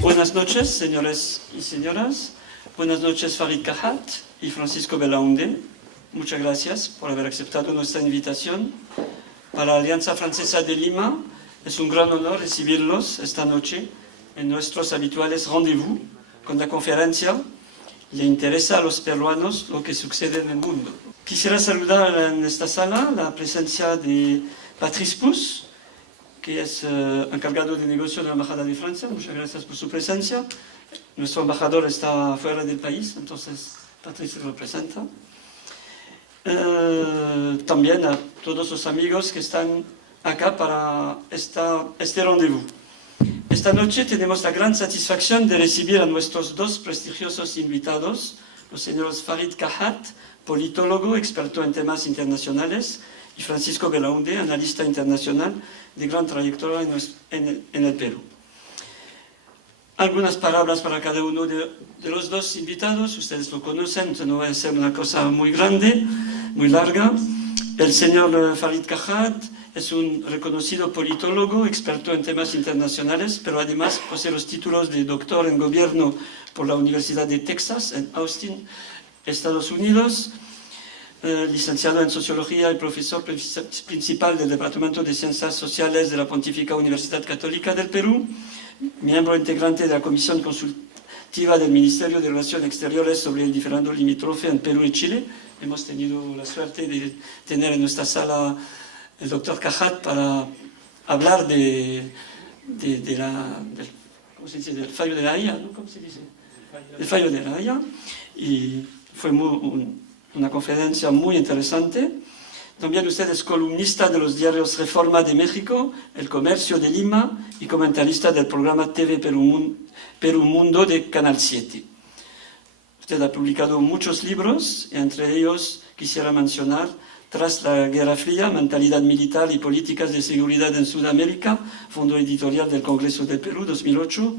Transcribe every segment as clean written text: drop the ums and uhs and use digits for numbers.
Buenas noches, señores y señoras. Buenas noches, Farid Kahat y Francisco Belaunde. Muchas gracias por haber aceptado nuestra invitación. Para la Alianza Francesa de Lima es un gran honor recibirlos esta noche en nuestros habituales rendezvous con la conferencia "Le interesa a los peruanos lo que sucede en el mundo". Quisiera saludar en esta sala la presencia de Patrice Pousse, que es encargado de negocio de la Embajada de Francia. Muchas gracias por su presencia. Nuestro embajador está fuera del país, entonces Patrice lo representa. También a todos los amigos que están acá para este rendezvous. Esta noche tenemos la gran satisfacción de recibir a nuestros dos prestigiosos invitados, los señores Farid Kahat, politólogo, experto en temas internacionales, y Francisco Belaunde, analista internacional de gran trayectoria en el Perú. Algunas palabras para cada uno de los dos invitados. Ustedes lo conocen, no va a ser una cosa muy grande, muy larga. El señor Farid Kahat es un reconocido politólogo, experto en temas internacionales, pero además posee los títulos de doctor en gobierno por la Universidad de Texas, en Austin, Estados Unidos, licenciado en Sociología y profesor principal del Departamento de Ciencias Sociales de la Pontificia Universidad Católica del Perú, miembro integrante de la Comisión Consultiva del Ministerio de Relaciones Exteriores sobre el diferendo limítrofe en Perú y Chile. Hemos tenido la suerte de tener en nuestra sala el doctor Kahat para hablar ¿cómo se dice? Del fallo de la Haya, ¿no? ¿Cómo se dice? El fallo de la Haya. Y fue una conferencia muy interesante. También usted es columnista de los diarios Reforma de México, El Comercio de Lima y comentarista del programa TV Perú Mundo de Canal 7. Usted ha publicado muchos libros, entre ellos quisiera mencionar Tras la Guerra Fría, Mentalidad Militar y Políticas de Seguridad en Sudamérica, Fondo Editorial del Congreso del Perú, 2008,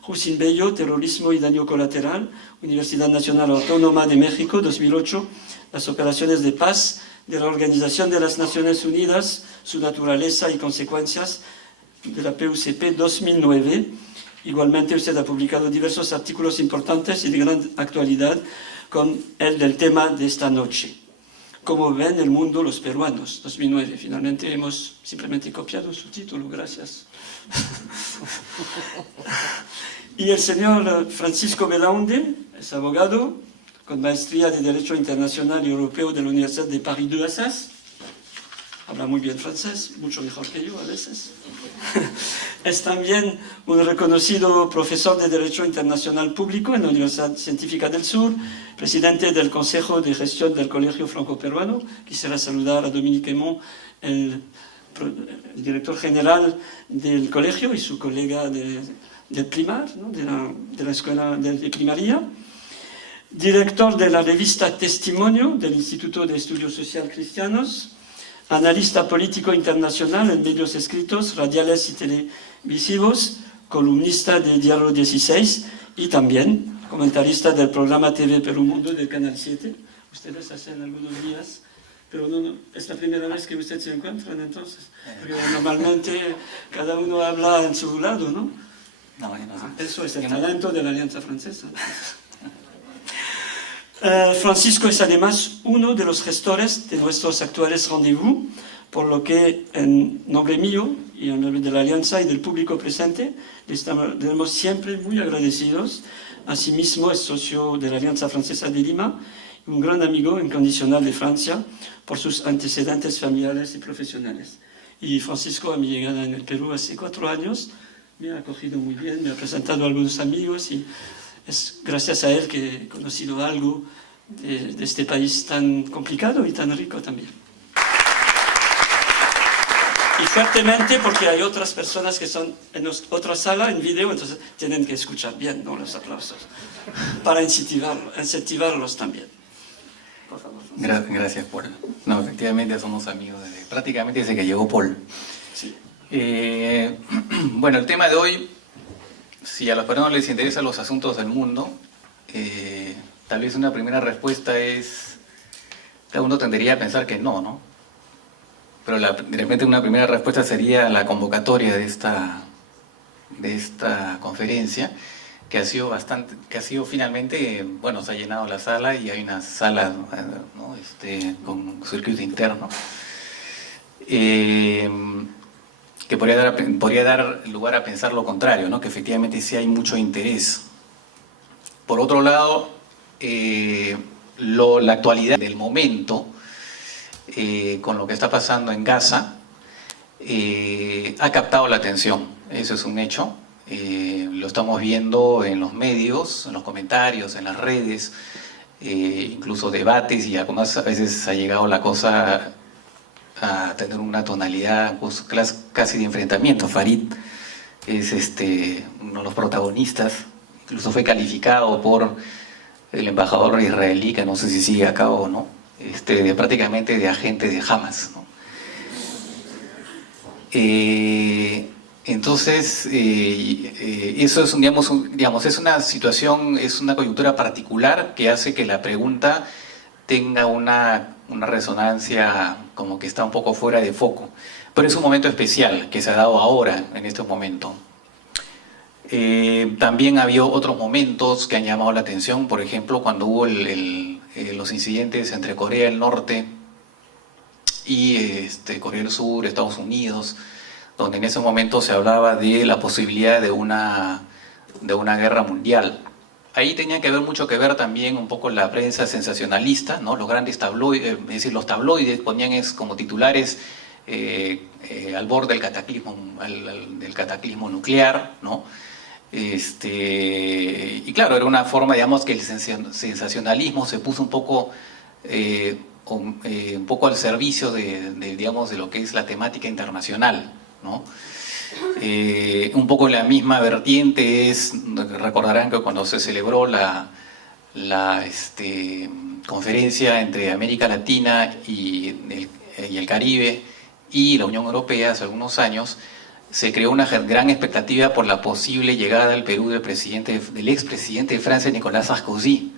Jusín Bello, Terrorismo y Daño Colateral, Universidad Nacional Autónoma de México, 2008, Las operaciones de paz de la Organización de las Naciones Unidas, su naturaleza y consecuencias, de la PUCP, 2009. Igualmente usted ha publicado diversos artículos importantes y de gran actualidad con el del tema de esta noche. ¿Cómo ven el mundo los peruanos? 2009. Finalmente hemos simplemente copiado su título, gracias. Y el señor Francisco Belaunde es abogado con maestría de Derecho Internacional y Europeo de la Universidad de Paris II Assas. Habla muy bien francés, mucho mejor que yo a veces. Es también un reconocido profesor de Derecho Internacional Público en la Universidad Científica del Sur, presidente del Consejo de Gestión del Colegio Franco-Peruano. Quisiera saludar a Dominique Aymon, el director general del colegio y su colega del primar, ¿no? de la escuela de primaria. Director de la revista Testimonio del Instituto de Estudios Social Cristianos, analista político internacional en medios escritos, radiales y televisivos, columnista del Diario 16 y también comentarista del programa TV Perú Mundo del Canal 7. Ustedes hacen algunos días, pero no, es la primera vez que ustedes se encuentran entonces, porque normalmente cada uno habla en su lado, ¿no? No. Eso es el talento de la Alianza Francesa. Francisco es además uno de los gestores de nuestros actuales rendezvous, por lo que en nombre mío y en nombre de la Alianza y del público presente, le estamos siempre muy agradecidos. Asimismo es socio de la Alianza Francesa de Lima y un gran amigo incondicional de Francia por sus antecedentes familiares y profesionales. Y Francisco, a mi llegada en el Perú hace 4 años, me ha acogido muy bien, me ha presentado a algunos amigos y es gracias a él que he conocido algo de este país tan complicado y tan rico también. Y fuertemente porque hay otras personas que son en otra sala, en video, entonces tienen que escuchar bien, ¿no? Los aplausos, para incentivarlos también. Por favor. Gracias, Paul. No, efectivamente somos amigos prácticamente desde que llegó Paul. Sí. Bueno, el tema de hoy, si a los peruanos les interesan los asuntos del mundo, tal vez una primera respuesta es, cada uno tendería a pensar que no, ¿no? pero de repente una primera respuesta sería la convocatoria de esta conferencia, que ha sido finalmente, bueno, se ha llenado la sala y hay una sala, ¿no? Con circuito interno, que podría dar lugar a pensar lo contrario, ¿no? Que efectivamente sí hay mucho interés. Por otro lado, la actualidad del momento, con lo que está pasando en Gaza, ha captado la atención. Eso es un hecho. Lo estamos viendo en los medios, en los comentarios, en las redes, incluso debates, y además a veces ha llegado la cosa a tener una tonalidad pues, casi de enfrentamiento. Farid es uno de los protagonistas, incluso fue calificado por el embajador israelí, que no sé si sigue a cabo o no, prácticamente de agente de Hamas, ¿no? Entonces, eso es, digamos, es una situación, es una coyuntura particular que hace que la pregunta tenga una resonancia como que está un poco fuera de foco. Pero es un momento especial que se ha dado ahora, en este momento. También había otros momentos que han llamado la atención, por ejemplo, cuando hubo los incidentes entre Corea del Norte y Corea del Sur, Estados Unidos, donde en ese momento se hablaba de la posibilidad de una guerra mundial. Ahí tenía que ver mucho que ver también un poco la prensa sensacionalista, ¿no? Los grandes tabloides, es decir, los tabloides ponían como titulares al borde del cataclismo nuclear, ¿no? Y claro, era una forma, digamos, que el sensacionalismo se puso un poco al servicio digamos, de lo que es la temática internacional, ¿no? Un poco la misma vertiente recordarán que cuando se celebró la conferencia entre América Latina y el Caribe y la Unión Europea hace algunos años, se creó una gran expectativa por la posible llegada al Perú del expresidente de Francia, Nicolas Sarkozy.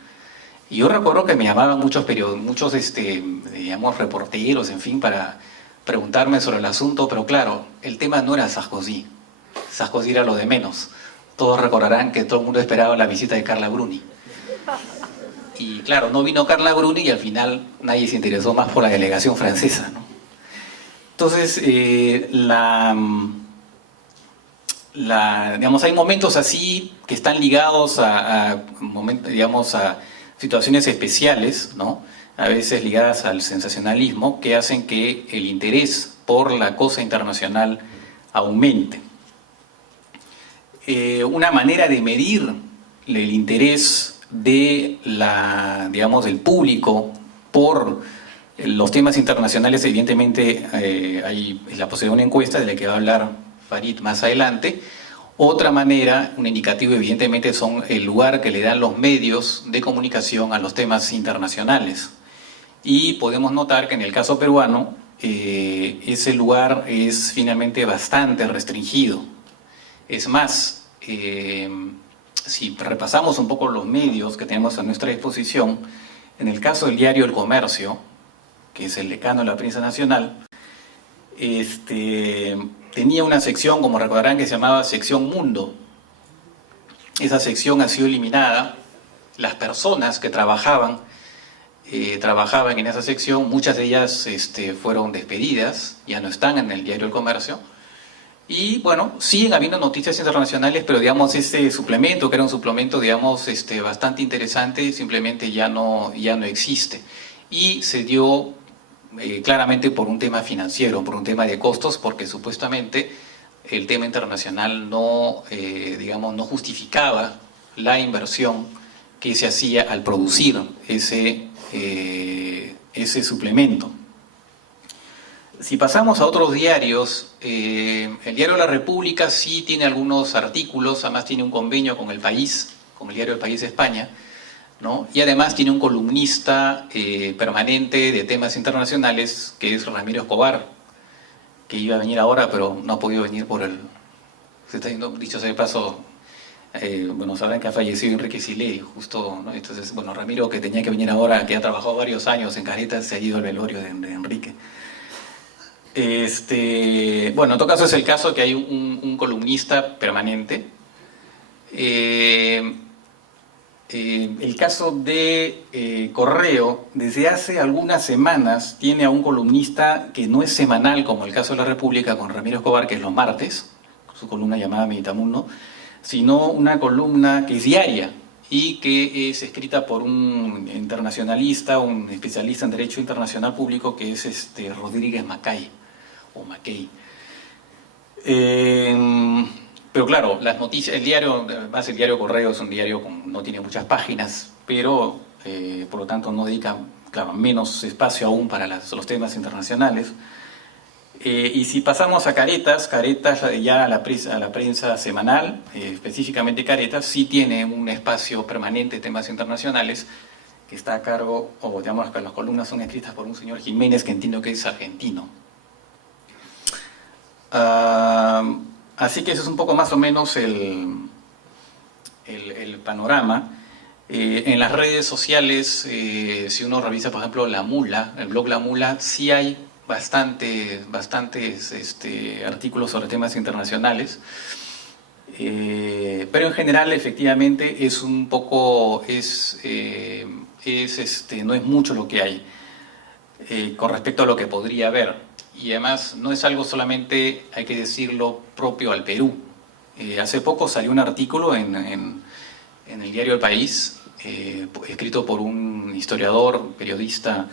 Y yo recuerdo que me llamaban muchos digamos, reporteros, en fin, para preguntarme sobre el asunto, pero claro, el tema no era Sarkozy. Sarkozy era lo de menos. Todos recordarán que todo el mundo esperaba la visita de Carla Bruni. Y claro, no vino Carla Bruni y al final nadie se interesó más por la delegación francesa, ¿no? Entonces, digamos, hay momentos así que están ligados digamos, a situaciones especiales, ¿no? A veces ligadas al sensacionalismo, que hacen que el interés por la cosa internacional aumente. Una manera de medir el interés digamos, del público por los temas internacionales, evidentemente hay la posibilidad de una encuesta de la que va a hablar Farid más adelante. Otra manera, un indicativo evidentemente, son el lugar que le dan los medios de comunicación a los temas internacionales. Y podemos notar que en el caso peruano, ese lugar es finalmente bastante restringido. Es más, si repasamos un poco los medios que tenemos a nuestra disposición, en el caso del diario El Comercio, que es el decano de la prensa nacional, tenía una sección, como recordarán, que se llamaba Sección Mundo. Esa sección ha sido eliminada. Las personas que trabajaban en esa sección, muchas de ellas fueron despedidas, ya no están en el diario El Comercio. Y bueno, siguen habiendo noticias internacionales, pero digamos ese suplemento, que era un suplemento digamos bastante interesante, simplemente ya no existe. Y se dio claramente por un tema financiero, por un tema de costos, porque supuestamente el tema internacional digamos, no justificaba la inversión que se hacía al producir ese suplemento. Si pasamos a otros diarios, el diario La República sí tiene algunos artículos, además tiene un convenio con El País, con el diario El País de España, ¿no? Y además tiene un columnista permanente de temas internacionales, que es Ramiro Escobar, que iba a venir ahora, pero no ha podido venir se está yendo, dicho sea de paso, bueno, saben que ha fallecido Enrique Silé, justo, ¿no? Entonces, bueno, Ramiro, que tenía que venir ahora, que ha trabajado varios años en Caretas, se ha ido al velorio de Enrique. Bueno, en todo caso es el caso que hay un columnista permanente. El caso de Correo, desde hace algunas semanas tiene a un columnista que no es semanal, como el caso de La República con Ramiro Escobar, que es los martes, su columna llamada Meditamundo, sino una columna que es diaria y que es escrita por un internacionalista, un especialista en Derecho Internacional Público, que es Rodríguez Macay, o Mackay. Pero claro, las noticias, el diario Correo es un diario no tiene muchas páginas, pero por lo tanto no dedica, claro, menos espacio aún para los temas internacionales. Y si pasamos a Caretas ya a la prensa semanal, específicamente Caretas, sí tiene un espacio permanente de temas internacionales que está a cargo, o digamos que las columnas son escritas por un señor Jiménez, que entiendo que es argentino. Así que ese es un poco más o menos el panorama. En las redes sociales, si uno revisa, por ejemplo, La Mula, el blog La Mula, sí hay bastantes artículos sobre temas internacionales. Pero en general, efectivamente, es un poco, no es mucho lo que hay con respecto a lo que podría haber. Y además no es algo solamente, hay que decirlo, propio al Perú. Hace poco salió un artículo en el diario El País, escrito por un historiador, periodista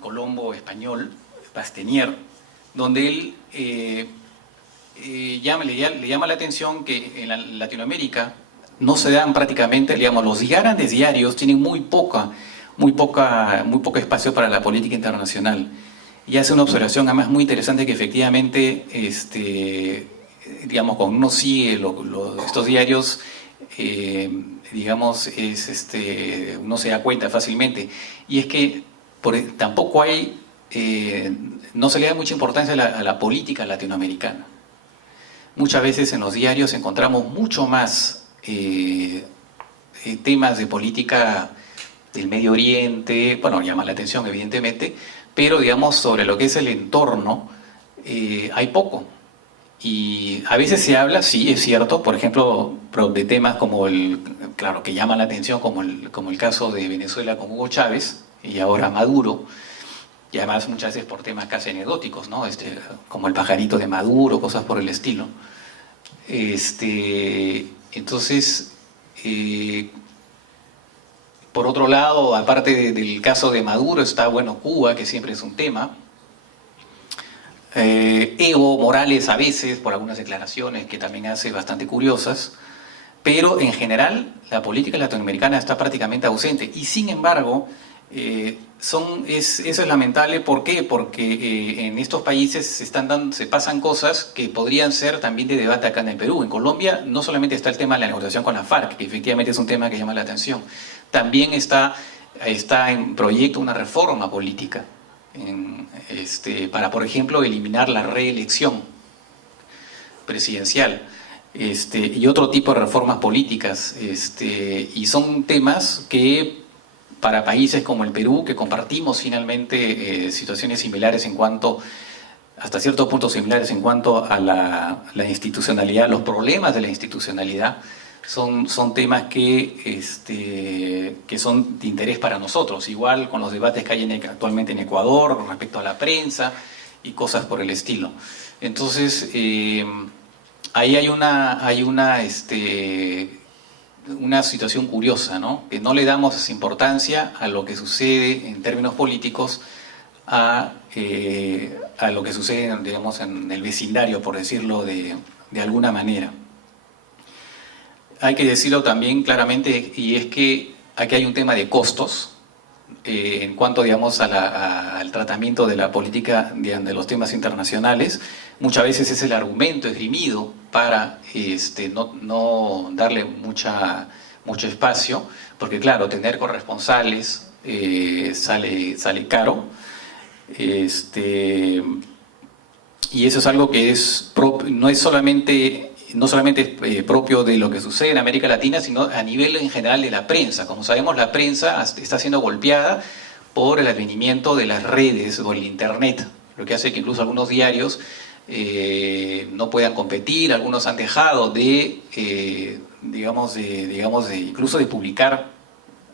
colombo español, Bastenier, donde él le llama la atención que en Latinoamérica no se dan prácticamente, digamos, los grandes diarios tienen muy poco espacio para la política internacional. Y hace una observación además muy interesante, que efectivamente, digamos, cuando uno sigue estos diarios, digamos, uno se da cuenta fácilmente. Y es que tampoco hay, no se le da mucha importancia a la política latinoamericana. Muchas veces en los diarios encontramos mucho más temas de política del Medio Oriente, bueno, llama la atención evidentemente, pero digamos sobre lo que es el entorno hay poco. Y a veces se habla, sí, es cierto, por ejemplo, de temas como claro, que llaman la atención, como el caso de Venezuela con Hugo Chávez y ahora Maduro, y además muchas veces por temas casi anecdóticos, ¿no? Como el pajarito de Maduro, cosas por el estilo. Entonces, por otro lado, aparte del caso de Maduro, está, bueno, Cuba, que siempre es un tema. Evo Morales a veces, por algunas declaraciones que también hace bastante curiosas, pero en general la política latinoamericana está prácticamente ausente. Y sin embargo, eso es lamentable. ¿Por qué? Porque en estos países se pasan cosas que podrían ser también de debate acá en el Perú. En Colombia no solamente está el tema de la negociación con la FARC, que efectivamente es un tema que llama la atención, también está en proyecto una reforma política para, por ejemplo, eliminar la reelección presidencial y otro tipo de reformas políticas. Y son temas que para países como el Perú, que compartimos finalmente situaciones similares hasta cierto punto similares en cuanto a la institucionalidad, los problemas de la institucionalidad, son temas que son de interés para nosotros, igual con los debates que hay actualmente en Ecuador respecto a la prensa y cosas por el estilo. Entonces, ahí hay una situación curiosa, ¿no? Que no le damos importancia a lo que sucede en términos políticos a lo que sucede, digamos, en el vecindario, por decirlo de alguna manera. Hay que decirlo también claramente, y es que aquí hay un tema de costos en cuanto, digamos, al tratamiento de la política de los temas internacionales. Muchas veces es el argumento esgrimido para no darle mucho espacio, porque claro, tener corresponsales sale caro, y eso es algo que no solamente es propio de lo que sucede en América Latina, sino a nivel en general de la prensa. Como sabemos, la prensa está siendo golpeada por el advenimiento de las redes o el internet, lo que hace que incluso algunos diarios no puedan competir. Algunos han dejado de, incluso de publicar,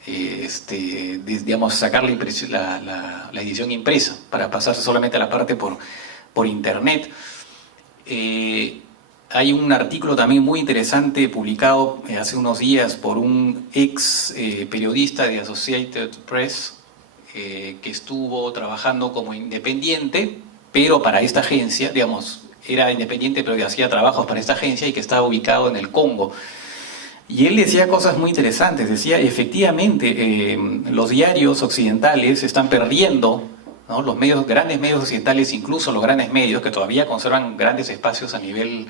digamos, sacar la edición impresa para pasarse solamente a la parte por internet. Hay un artículo también muy interesante publicado hace unos días por un ex periodista de Associated Press que estuvo trabajando como independiente, pero para esta agencia, digamos, era independiente pero que hacía trabajos para esta agencia y que estaba ubicado en el Congo. Y él decía cosas muy interesantes, decía, efectivamente, los diarios occidentales están perdiendo, ¿no? Los grandes medios occidentales, incluso los grandes medios que todavía conservan grandes espacios a nivel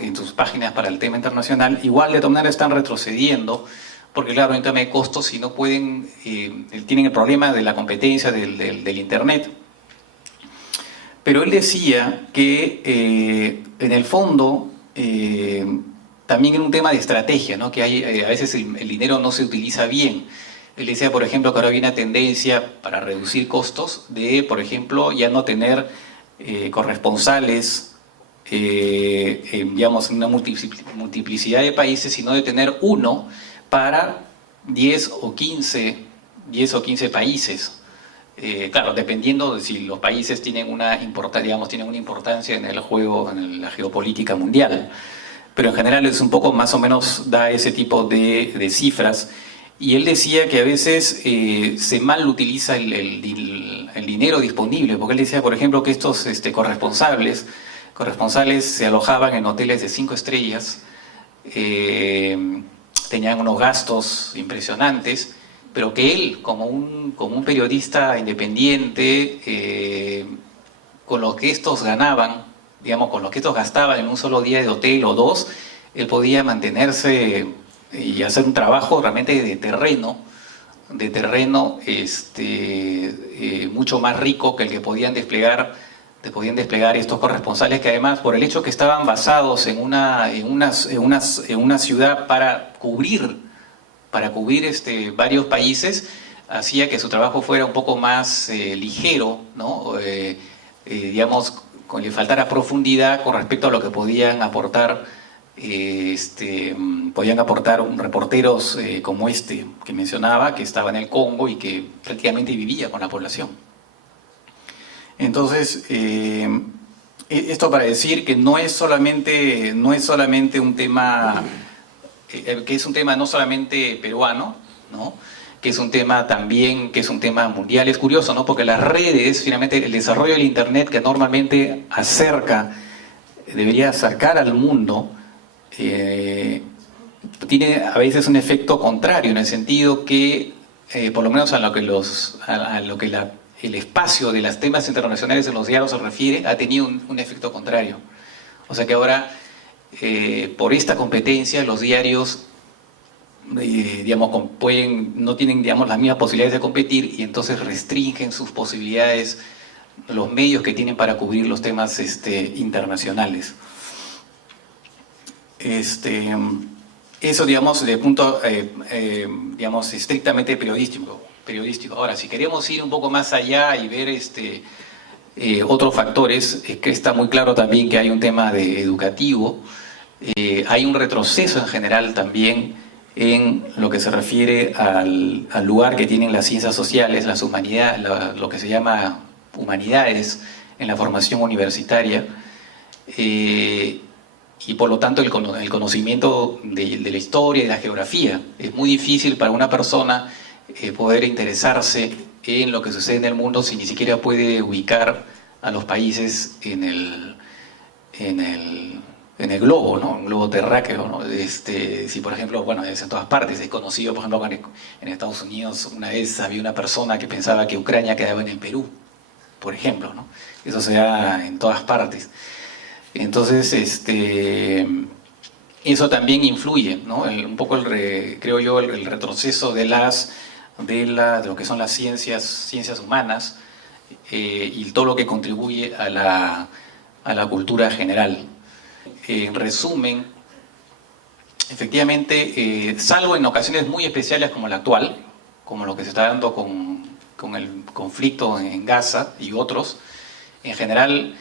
en sus páginas para el tema internacional, igual de todas maneras están retrocediendo, porque claro, en tema de costos, si no pueden, tienen el problema de la competencia del Internet. Pero él decía que en el fondo también en un tema de estrategia, ¿no? Que hay, a veces el dinero no se utiliza bien. Él decía, por ejemplo, que ahora hay una tendencia para reducir costos de, por ejemplo, ya no tener corresponsales, digamos, en una multiplicidad de países, sino de tener uno para 10 o 15 países. Claro, dependiendo de si los países tienen una importancia en el juego, en la geopolítica mundial. Pero en general es un poco más o menos da ese tipo de cifras. Y él decía que a veces se mal utiliza el dinero disponible, porque él decía, por ejemplo, que estos corresponsales se alojaban en hoteles de 5 estrellas, tenían unos gastos impresionantes, pero que él, como un periodista independiente, con lo que estos ganaban, digamos, con lo que estos gastaban en un solo día de hotel o dos, él podía mantenerse y hacer un trabajo realmente de terreno, mucho más rico que el que podían desplegar estos corresponsales, que además, por el hecho que estaban basados en una ciudad para cubrir varios países, hacía que su trabajo fuera un poco más ligero, ¿no? Digamos, le faltara profundidad con respecto a lo que podían aportar reporteros como que mencionaba, que estaba en el Congo y que prácticamente vivía con la población. Entonces, esto para decir que no es solamente un tema, que es un tema no solamente peruano, ¿no? Que es un tema también, que es un tema mundial. Es curioso, ¿no? Porque las redes, finalmente, el desarrollo del Internet, que normalmente debería acercar al mundo, tiene a veces un efecto contrario, en el sentido que, por lo menos a lo que el espacio de los temas internacionales en los diarios se refiere, ha tenido un efecto contrario. O sea que ahora, por esta competencia, los diarios no tienen, digamos, las mismas posibilidades de competir, y entonces restringen sus posibilidades, los medios que tienen para cubrir los temas internacionales. Eso, digamos, de punto, digamos, estrictamente periodístico. Ahora, si queremos ir un poco más allá y ver otros factores, es que está muy claro también que hay un tema educativo, hay un retroceso en general también en lo que se refiere al lugar que tienen las ciencias sociales, las humanidades, lo que se llama humanidades en la formación universitaria, y por lo tanto el conocimiento de la historia y de la geografía. Es muy difícil para una persona poder interesarse en lo que sucede en el mundo si ni siquiera puede ubicar a los países en el globo, ¿no? Un globo terráqueo, ¿no? Si por ejemplo, bueno, es en todas partes, es conocido, por ejemplo, en Estados Unidos una vez había una persona que pensaba que Ucrania quedaba en el Perú, por ejemplo, ¿no? Eso se da en todas partes. Entonces, eso también influye, ¿no? Un poco, creo yo, el retroceso de lo que son las ciencias humanas, y todo lo que contribuye a la cultura general. En resumen, efectivamente, salvo en ocasiones muy especiales como la actual, como lo que se está dando con el conflicto en Gaza y otros, En general,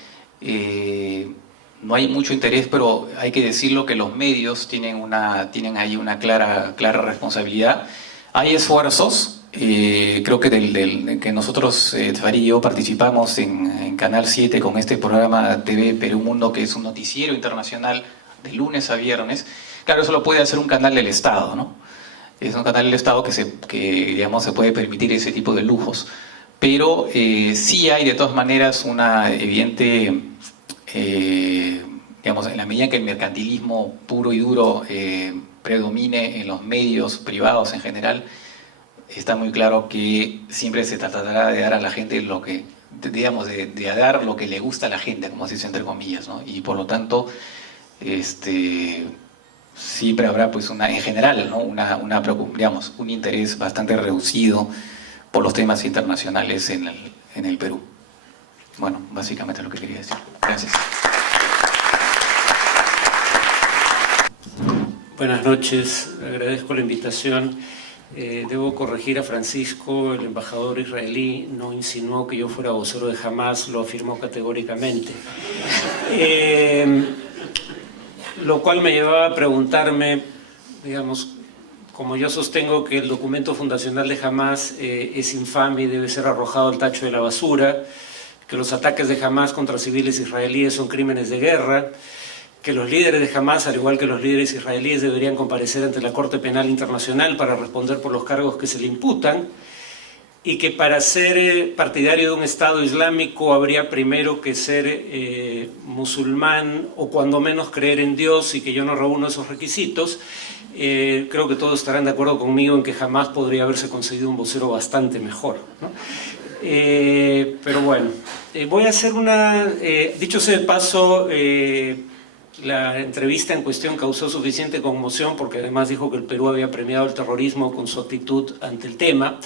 no hay mucho interés, pero hay que decirlo que los medios tienen ahí una clara responsabilidad. Hay esfuerzos, creo que que nosotros, Fari y yo, participamos en Canal 7 con este programa TV Perú Mundo, que es un noticiero internacional de lunes a viernes. Claro, eso lo puede hacer un canal del Estado, ¿no? Es un canal del Estado digamos, se puede permitir ese tipo de lujos. Pero sí hay de todas maneras una evidente, digamos, en la medida en que el mercantilismo puro y duro predomine en los medios privados en general, está muy claro que siempre se tratará de dar a la gente lo que, digamos, de dar lo que le gusta a la gente, como se dice entre comillas, ¿no? Y por lo tanto, siempre habrá, pues, en general, ¿no? digamos, un interés bastante reducido por los temas internacionales en el Perú. Bueno, básicamente es lo que quería decir. Gracias. Buenas noches, agradezco la invitación. Debo corregir a Francisco, el embajador israelí no insinuó que yo fuera vocero de Hamás, lo afirmó categóricamente. Lo cual me llevaba a preguntarme, digamos, como yo sostengo que el documento fundacional de Hamás es infame y debe ser arrojado al tacho de la basura, que los ataques de Hamás contra civiles israelíes son crímenes de guerra, que los líderes de Hamás, al igual que los líderes israelíes, deberían comparecer ante la Corte Penal Internacional para responder por los cargos que se le imputan, y que para ser partidario de un Estado islámico habría primero que ser musulmán o cuando menos creer en Dios, y que yo no reúno esos requisitos. Creo que todos estarán de acuerdo conmigo en que jamás podría haberse conseguido un vocero bastante mejor, ¿no? Pero bueno, voy a hacer dicho sea de paso, la entrevista en cuestión causó suficiente conmoción porque además dijo que el Perú había premiado el terrorismo con su actitud ante el tema,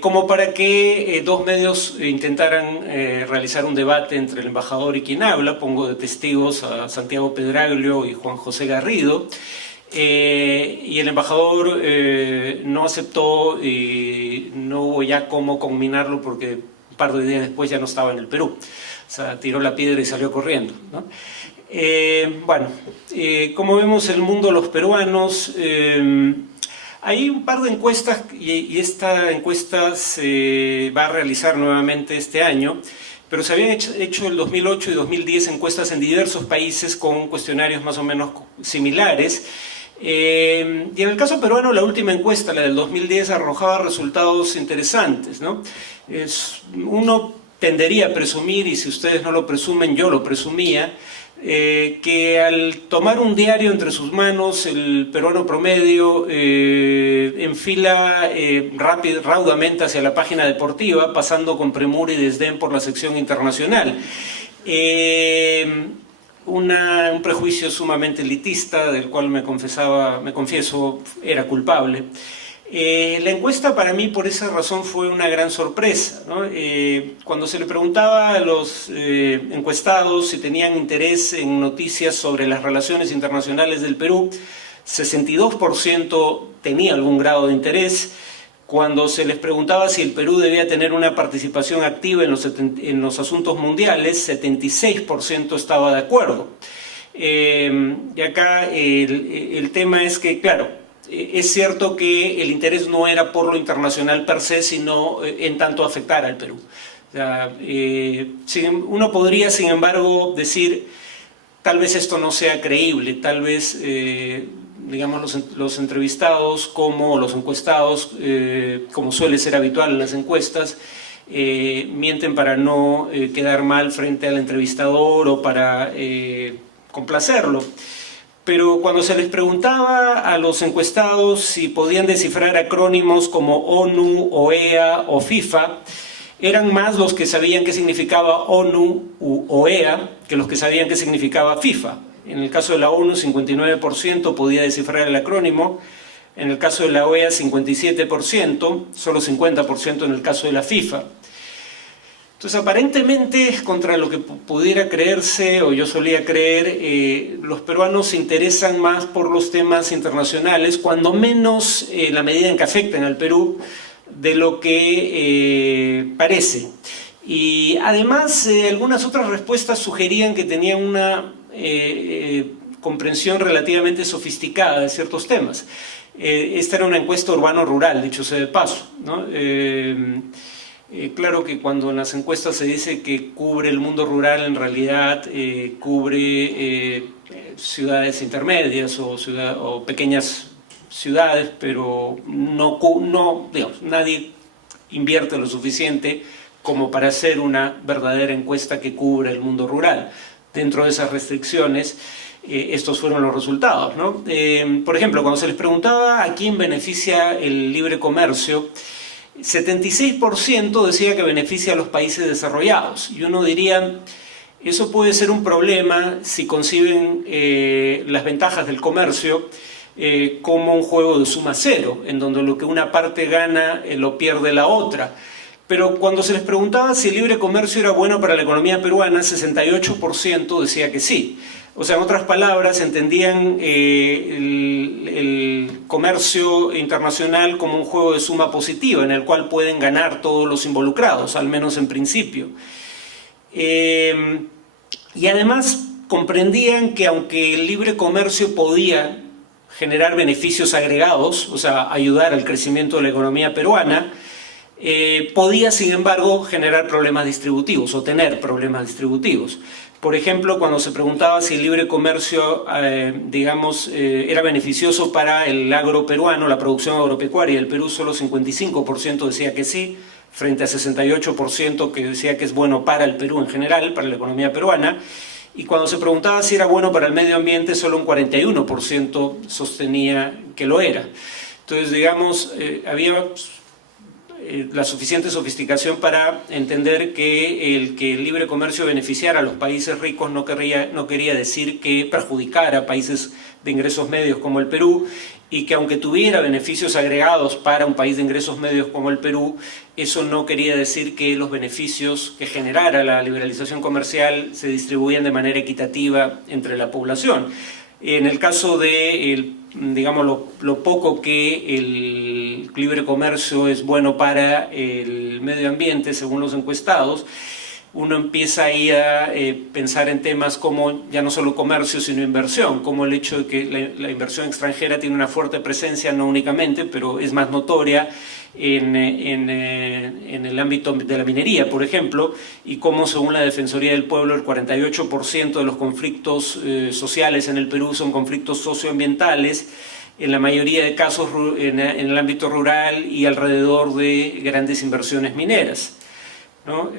como para que dos medios intentaran realizar un debate entre el embajador y quien habla. Pongo de testigos a Santiago Pedraglio y Juan José Garrido, y el embajador no aceptó y no hubo ya cómo combinarlo porque un par de días después ya no estaba en el Perú. O sea, tiró la piedra y salió corriendo, ¿no? Bueno, como vemos el mundo de los peruanos, hay un par de encuestas y esta encuesta se va a realizar nuevamente este año, pero se habían hecho el 2008 y 2010 encuestas en diversos países con cuestionarios más o menos similares. Y en el caso peruano, la última encuesta, la del 2010, arrojaba resultados interesantes, ¿no? Uno tendería a presumir, y si ustedes no lo presumen, yo lo presumía, que al tomar un diario entre sus manos, el peruano promedio enfila raudamente hacia la página deportiva, pasando con premura y desdén por la sección internacional. Un prejuicio sumamente elitista, del cual me confieso, era culpable. La encuesta para mí por esa razón fue una gran sorpresa, ¿no? Cuando se le preguntaba a los encuestados si tenían interés en noticias sobre las relaciones internacionales del Perú, 62% tenía algún grado de interés. Cuando se les preguntaba si el Perú debía tener una participación activa en los asuntos mundiales, 76% estaba de acuerdo. Y acá el tema es que, claro, es cierto que el interés no era por lo internacional per se, sino en tanto afectar al Perú. O sea, uno podría, sin embargo, decir, tal vez esto no sea creíble, tal vez, digamos, los entrevistados como los encuestados, como suele ser habitual en las encuestas, mienten para no quedar mal frente al entrevistador o para complacerlo. Pero cuando se les preguntaba a los encuestados si podían descifrar acrónimos como ONU, OEA o FIFA, eran más los que sabían qué significaba ONU u OEA que los que sabían qué significaba FIFA. En el caso de la ONU, 59% podía descifrar el acrónimo. En el caso de la OEA, 57%, solo 50% en el caso de la FIFA. Entonces, aparentemente, contra lo que pudiera creerse, o yo solía creer, los peruanos se interesan más por los temas internacionales, cuando menos en la medida en que afecten al Perú, de lo que parece. Y además algunas otras respuestas sugerían que tenían una comprensión relativamente sofisticada de ciertos temas. Esta era una encuesta urbano-rural, dicho sea de paso, ¿no? Claro que cuando en las encuestas se dice que cubre el mundo rural, en realidad cubre ciudades intermedias o pequeñas ciudades, pero digamos, nadie invierte lo suficiente como para hacer una verdadera encuesta que cubra el mundo rural. Dentro de esas restricciones, estos fueron los resultados, ¿no? Por ejemplo, cuando se les preguntaba a quién beneficia el libre comercio, 76% decía que beneficia a los países desarrollados. Y uno diría, eso puede ser un problema si conciben las ventajas del comercio como un juego de suma cero, en donde lo que una parte gana lo pierde la otra. Pero cuando se les preguntaba si el libre comercio era bueno para la economía peruana, 68% decía que sí. O sea, en otras palabras, entendían el comercio internacional como un juego de suma positiva, en el cual pueden ganar todos los involucrados, al menos en principio. Y además comprendían que aunque el libre comercio podía generar beneficios agregados, o sea, ayudar al crecimiento de la economía peruana, podía, sin embargo, generar problemas distributivos o tener problemas distributivos. Por ejemplo, cuando se preguntaba si el libre comercio, era beneficioso para el agro peruano, la producción agropecuaria del Perú, solo 55% decía que sí, frente a 68% que decía que es bueno para el Perú en general, para la economía peruana. Y cuando se preguntaba si era bueno para el medio ambiente, solo un 41% sostenía que lo era. Entonces, digamos, había la suficiente sofisticación para entender que el libre comercio beneficiara a los países ricos no quería decir que perjudicara a países de ingresos medios como el Perú, y que aunque tuviera beneficios agregados para un país de ingresos medios como el Perú, eso no quería decir que los beneficios que generara la liberalización comercial se distribuían de manera equitativa entre la población. En el caso de, digamos, lo poco que el libre comercio es bueno para el medio ambiente, según los encuestados, uno empieza ahí a pensar en temas como ya no solo comercio, sino inversión, como el hecho de que la inversión extranjera tiene una fuerte presencia, no únicamente, pero es más notoria en el ámbito de la minería, por ejemplo, y como según la Defensoría del Pueblo el 48% de los conflictos sociales en el Perú son conflictos socioambientales, en la mayoría de casos en el ámbito rural y alrededor de grandes inversiones mineras, ¿no?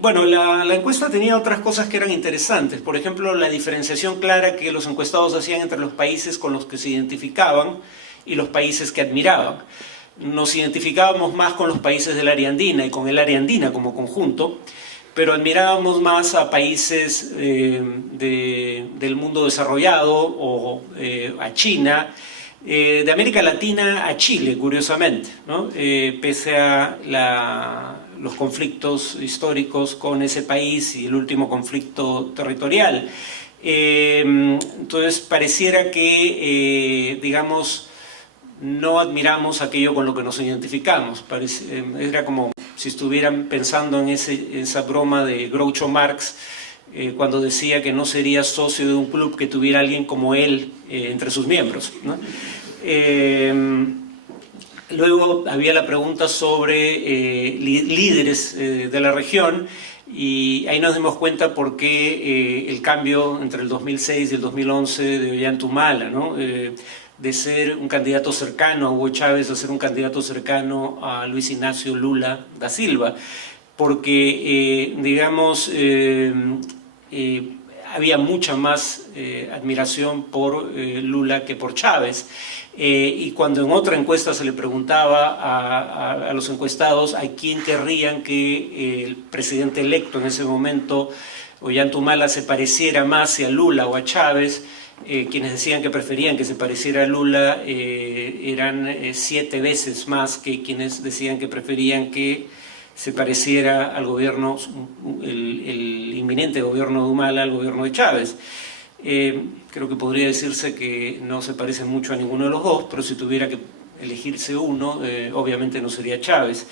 Bueno, la encuesta tenía otras cosas que eran interesantes. Por ejemplo, la diferenciación clara que los encuestados hacían entre los países con los que se identificaban y los países que admiraban. Nos identificábamos más con los países del área andina y con el área andina como conjunto, pero admirábamos más a países del mundo desarrollado o a China, de América Latina a Chile, curiosamente, ¿no? Pese a los conflictos históricos con ese país y el último conflicto territorial. Entonces pareciera que, digamos, no admiramos aquello con lo que nos identificamos. Era como si estuvieran pensando en esa broma de Groucho Marx, cuando decía que no sería socio de un club que tuviera alguien como él entre sus miembros, ¿no? Luego había la pregunta sobre líderes de la región, y ahí nos dimos cuenta por qué el cambio entre el 2006 y el 2011 de Ollanta Humala, ¿no? De ser un candidato cercano a Hugo Chávez a ser un candidato cercano a Luis Ignacio Lula da Silva, porque digamos había mucha más admiración por Lula que por Chávez. Y cuando en otra encuesta se le preguntaba a los encuestados a quién querrían que el presidente electo en ese momento, Ollanta Humala, se pareciera más si a Lula o a Chávez, quienes decían que preferían que se pareciera a Lula eran 7 veces más que quienes decían que preferían que se pareciera al gobierno, el inminente gobierno de Humala, al gobierno de Chávez. Creo que podría decirse que no se parece mucho a ninguno de los dos, pero si tuviera que elegirse uno, obviamente no sería Chávez.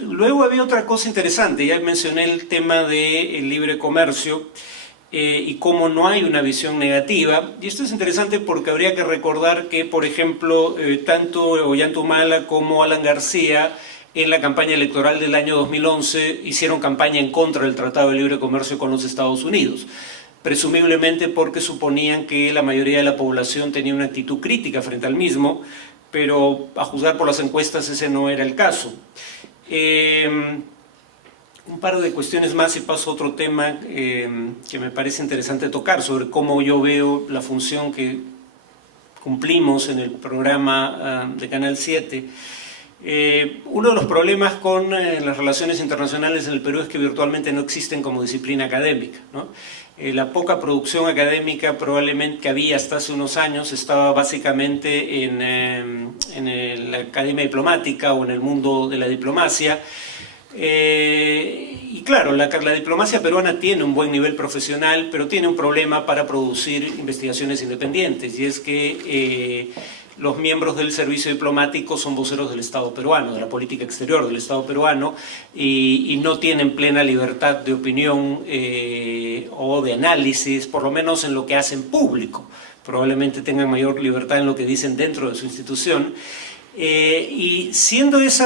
Luego había otra cosa interesante, ya mencioné el tema del libre comercio y cómo no hay una visión negativa, y esto es interesante porque habría que recordar que, por ejemplo, tanto Ollanta como Alan García en la campaña electoral del año 2011 hicieron campaña en contra del Tratado de Libre Comercio con los Estados Unidos, presumiblemente porque suponían que la mayoría de la población tenía una actitud crítica frente al mismo, pero a juzgar por las encuestas ese no era el caso. Un par de cuestiones más y paso a otro tema que me parece interesante tocar, sobre cómo yo veo la función que cumplimos en el programa de Canal 7. Uno de los problemas con las relaciones internacionales en el Perú es que virtualmente no existen como disciplina académica, ¿no? La poca producción académica probablemente que había hasta hace unos años estaba básicamente en la academia diplomática o en el mundo de la diplomacia. Y claro, la diplomacia peruana tiene un buen nivel profesional, pero tiene un problema para producir investigaciones independientes, y es que los miembros del servicio diplomático son voceros del Estado peruano, de la política exterior del Estado peruano, y no tienen plena libertad de opinión o de análisis, por lo menos en lo que hacen público. Probablemente tengan mayor libertad en lo que dicen dentro de su institución. Y siendo ese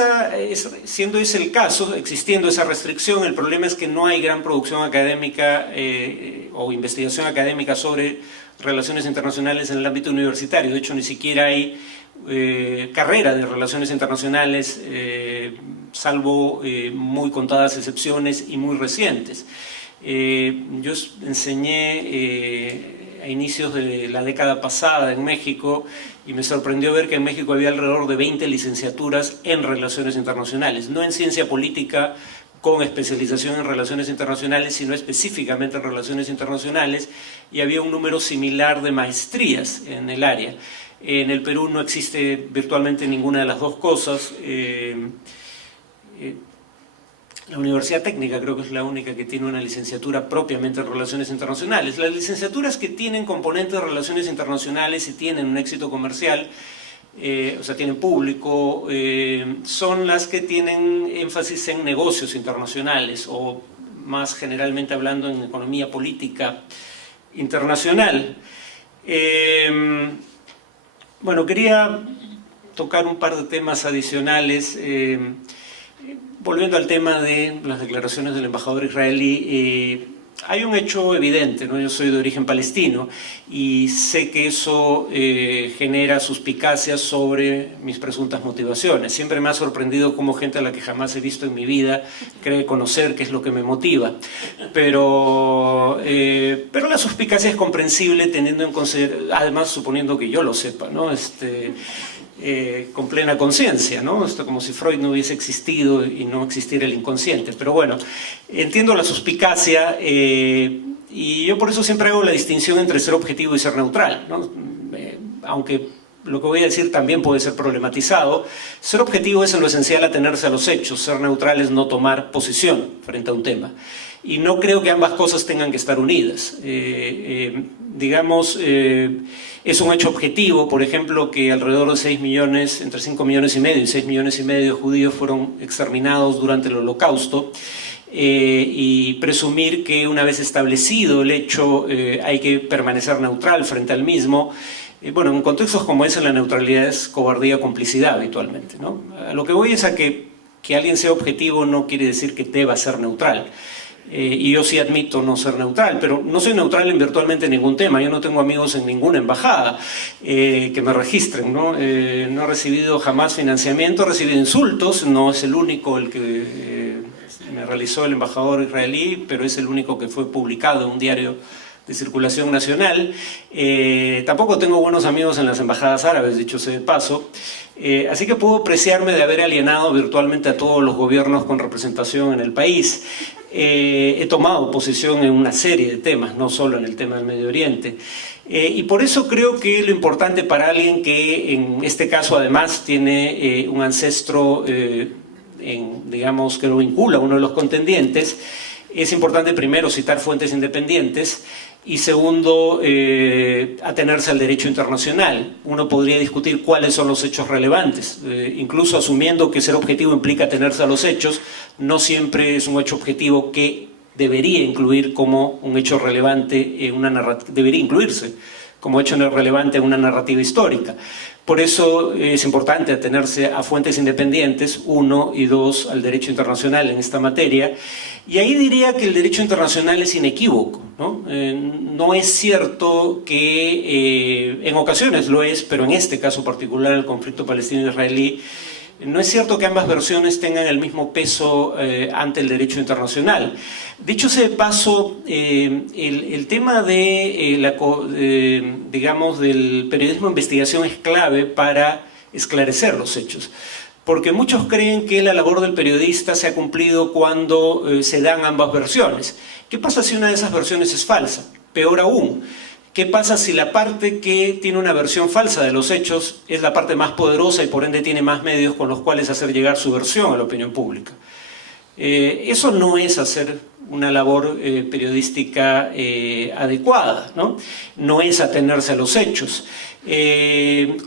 el caso, existiendo esa restricción, el problema es que no hay gran producción académica o investigación académica sobre relaciones internacionales en el ámbito universitario. De hecho, ni siquiera hay carrera de relaciones internacionales, salvo muy contadas excepciones y muy recientes. Yo enseñé a inicios de la década pasada en México, y me sorprendió ver que en México había alrededor de 20 licenciaturas en relaciones internacionales, no en ciencia política con especialización en relaciones internacionales, sino específicamente en relaciones internacionales, y había un número similar de maestrías en el área. En el Perú no existe virtualmente ninguna de las dos cosas. La Universidad Técnica creo que es la única que tiene una licenciatura propiamente en Relaciones Internacionales. Las licenciaturas que tienen componentes de Relaciones Internacionales y tienen un éxito comercial, o sea, tienen público, son las que tienen énfasis en negocios internacionales o, más generalmente hablando, en economía política internacional. Bueno, quería tocar un par de temas adicionales. Volviendo al tema de las declaraciones del embajador israelí, hay un hecho evidente, ¿no? Yo soy de origen palestino y sé que eso genera suspicacias sobre mis presuntas motivaciones. Siempre me ha sorprendido cómo gente a la que jamás he visto en mi vida cree conocer qué es lo que me motiva. Pero la suspicacia es comprensible teniendo en consideración, además suponiendo que yo lo sepa, ¿no? Con plena conciencia, ¿no? Esto como si Freud no hubiese existido y no existiera el inconsciente. Pero bueno, entiendo la suspicacia y yo por eso siempre hago la distinción entre ser objetivo y ser neutral, ¿no? Aunque lo que voy a decir también puede ser problematizado. Ser objetivo es en lo esencial atenerse a los hechos, ser neutral es no tomar posición frente a un tema. Y no creo que ambas cosas tengan que estar unidas. Digamos, es un hecho objetivo, por ejemplo, que alrededor de 6 millones, entre 5 millones y medio y 6 millones y medio de judíos fueron exterminados durante el Holocausto, y presumir que una vez establecido el hecho hay que permanecer neutral frente al mismo. Bueno, en contextos como ese la neutralidad es cobardía o complicidad habitualmente, ¿no? A lo que voy es a que alguien sea objetivo no quiere decir que deba ser neutral. Y yo sí admito no ser neutral, pero no soy neutral en virtualmente ningún tema. Yo no tengo amigos en ninguna embajada que me registren, ¿no? No he recibido jamás financiamiento, he recibido insultos, no es el único el que me realizó el embajador israelí, pero es el único que fue publicado en un diario de circulación nacional. Tampoco tengo buenos amigos en las embajadas árabes, dicho sea de paso. Así que puedo preciarme de haber alienado virtualmente a todos los gobiernos con representación en el país. He tomado posición en una serie de temas, no solo en el tema del Medio Oriente. Y por eso creo que lo importante para alguien que en este caso además tiene un ancestro, digamos, que lo vincula a uno de los contendientes, es importante primero citar fuentes independientes y segundo, atenerse al derecho internacional. Uno podría discutir cuáles son los hechos relevantes, incluso asumiendo que ser objetivo implica atenerse a los hechos, no siempre es un hecho objetivo que debería incluir como un hecho relevante en una narrativa, debería incluirse como hecho relevante en una narrativa histórica. Por eso es importante atenerse a fuentes independientes, 1, y 2, al derecho internacional en esta materia. Y ahí diría que el derecho internacional es inequívoco, ¿no? No es cierto que, en ocasiones lo es, pero en este caso particular, el conflicto palestino-israelí, no es cierto que ambas versiones tengan el mismo peso ante el derecho internacional. Dicho sea de paso, el tema digamos, del periodismo de investigación es clave para esclarecer los hechos. Porque muchos creen que la labor del periodista se ha cumplido cuando se dan ambas versiones. ¿Qué pasa si una de esas versiones es falsa? Peor aún, ¿qué pasa si la parte que tiene una versión falsa de los hechos es la parte más poderosa y por ende tiene más medios con los cuales hacer llegar su versión a la opinión pública? Eso no es hacer una labor periodística adecuada, ¿no? No es atenerse a los hechos.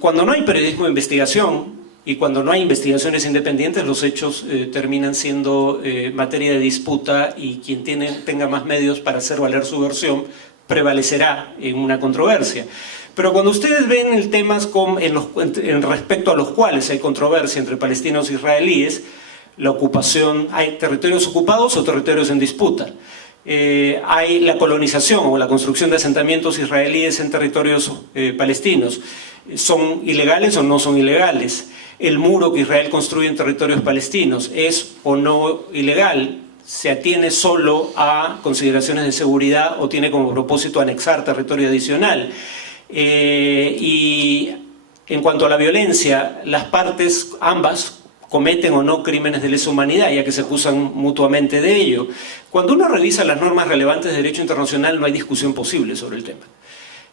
Cuando no hay periodismo de investigación y cuando no hay investigaciones independientes, los hechos terminan siendo materia de disputa y quien tenga más medios para hacer valer su versión prevalecerá en una controversia. Pero cuando ustedes ven el temas en respecto a los cuales hay controversia entre palestinos e israelíes, la ocupación, hay territorios ocupados o territorios en disputa. Hay la colonización o la construcción de asentamientos israelíes en territorios palestinos. ¿Son ilegales o no son ilegales? El muro que Israel construye en territorios palestinos, ¿es o no ilegal? ¿Se atiene solo a consideraciones de seguridad o tiene como propósito anexar territorio adicional? Y en cuanto a la violencia, las partes, ambas, cometen o no crímenes de lesa humanidad, ya que se acusan mutuamente de ello. Cuando uno revisa las normas relevantes de derecho internacional, no hay discusión posible sobre el tema.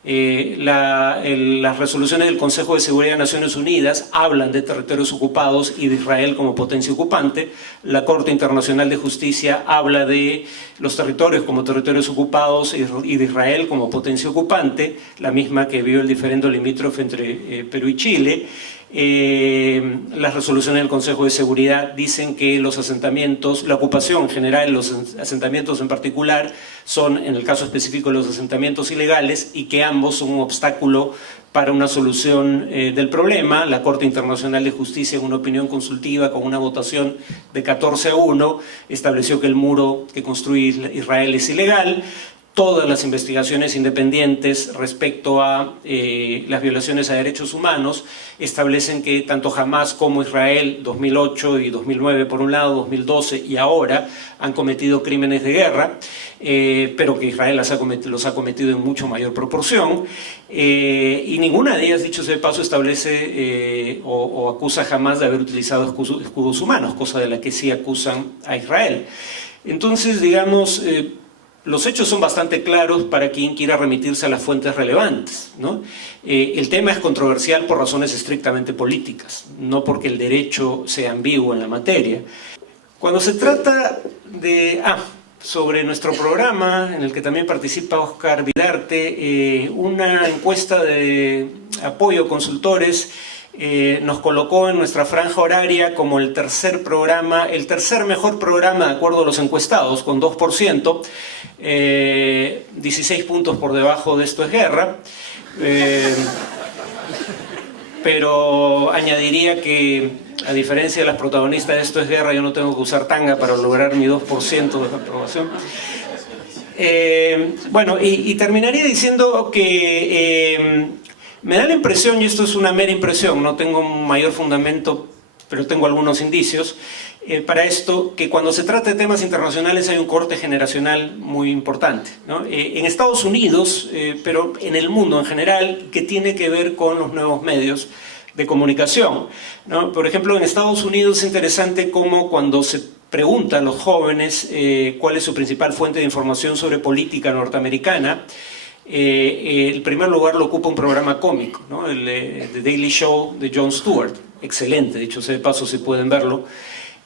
Las resoluciones del Consejo de Seguridad de Naciones Unidas hablan de territorios ocupados y de Israel como potencia ocupante. La Corte Internacional de Justicia habla de los territorios como territorios ocupados y de Israel como potencia ocupante, la misma que vio el diferendo limítrofe entre Perú y Chile. Las resoluciones del Consejo de Seguridad dicen que los asentamientos, la ocupación en general, los asentamientos en particular, son, en el caso específico, los asentamientos ilegales y que ambos son un obstáculo para una solución del problema. La Corte Internacional de Justicia, en una opinión consultiva con una votación de 14-1, estableció que el muro que construye Israel es ilegal. Todas las investigaciones independientes respecto a las violaciones a derechos humanos establecen que tanto Hamás como Israel, 2008 y 2009 por un lado, 2012 y ahora, han cometido crímenes de guerra, pero que Israel los ha cometido en mucho mayor proporción, y ninguna de ellas, dicho sea de paso, establece o acusa a Hamás de haber utilizado escudos humanos, cosa de la que sí acusan a Israel. Entonces, digamos, los hechos son bastante claros para quien quiera remitirse a las fuentes relevantes, ¿no? El tema es controversial por razones estrictamente políticas, no porque el derecho sea ambiguo en la materia. Cuando se trata de... sobre nuestro programa, en el que también participa Oscar Vidarte, una encuesta de apoyo a consultores nos colocó en nuestra franja horaria como el tercer mejor programa de acuerdo a los encuestados, con 2%, 16 puntos por debajo de Esto es Guerra, pero añadiría que, a diferencia de las protagonistas de Esto es Guerra, yo no tengo que usar tanga para lograr mi 2% de aprobación. Bueno, y terminaría diciendo que me da la impresión, y esto es una mera impresión, no tengo un mayor fundamento, pero tengo algunos indicios para esto, que cuando se trata de temas internacionales hay un corte generacional muy importante, ¿no? En Estados Unidos, pero en el mundo en general, que tiene que ver con los nuevos medios de comunicación, ¿no? Por ejemplo, en Estados Unidos es interesante cómo cuando se pregunta a los jóvenes cuál es su principal fuente de información sobre política norteamericana, el primer lugar lo ocupa un programa cómico, ¿no? The Daily Show de Jon Stewart, excelente, dicho sea de paso si pueden verlo.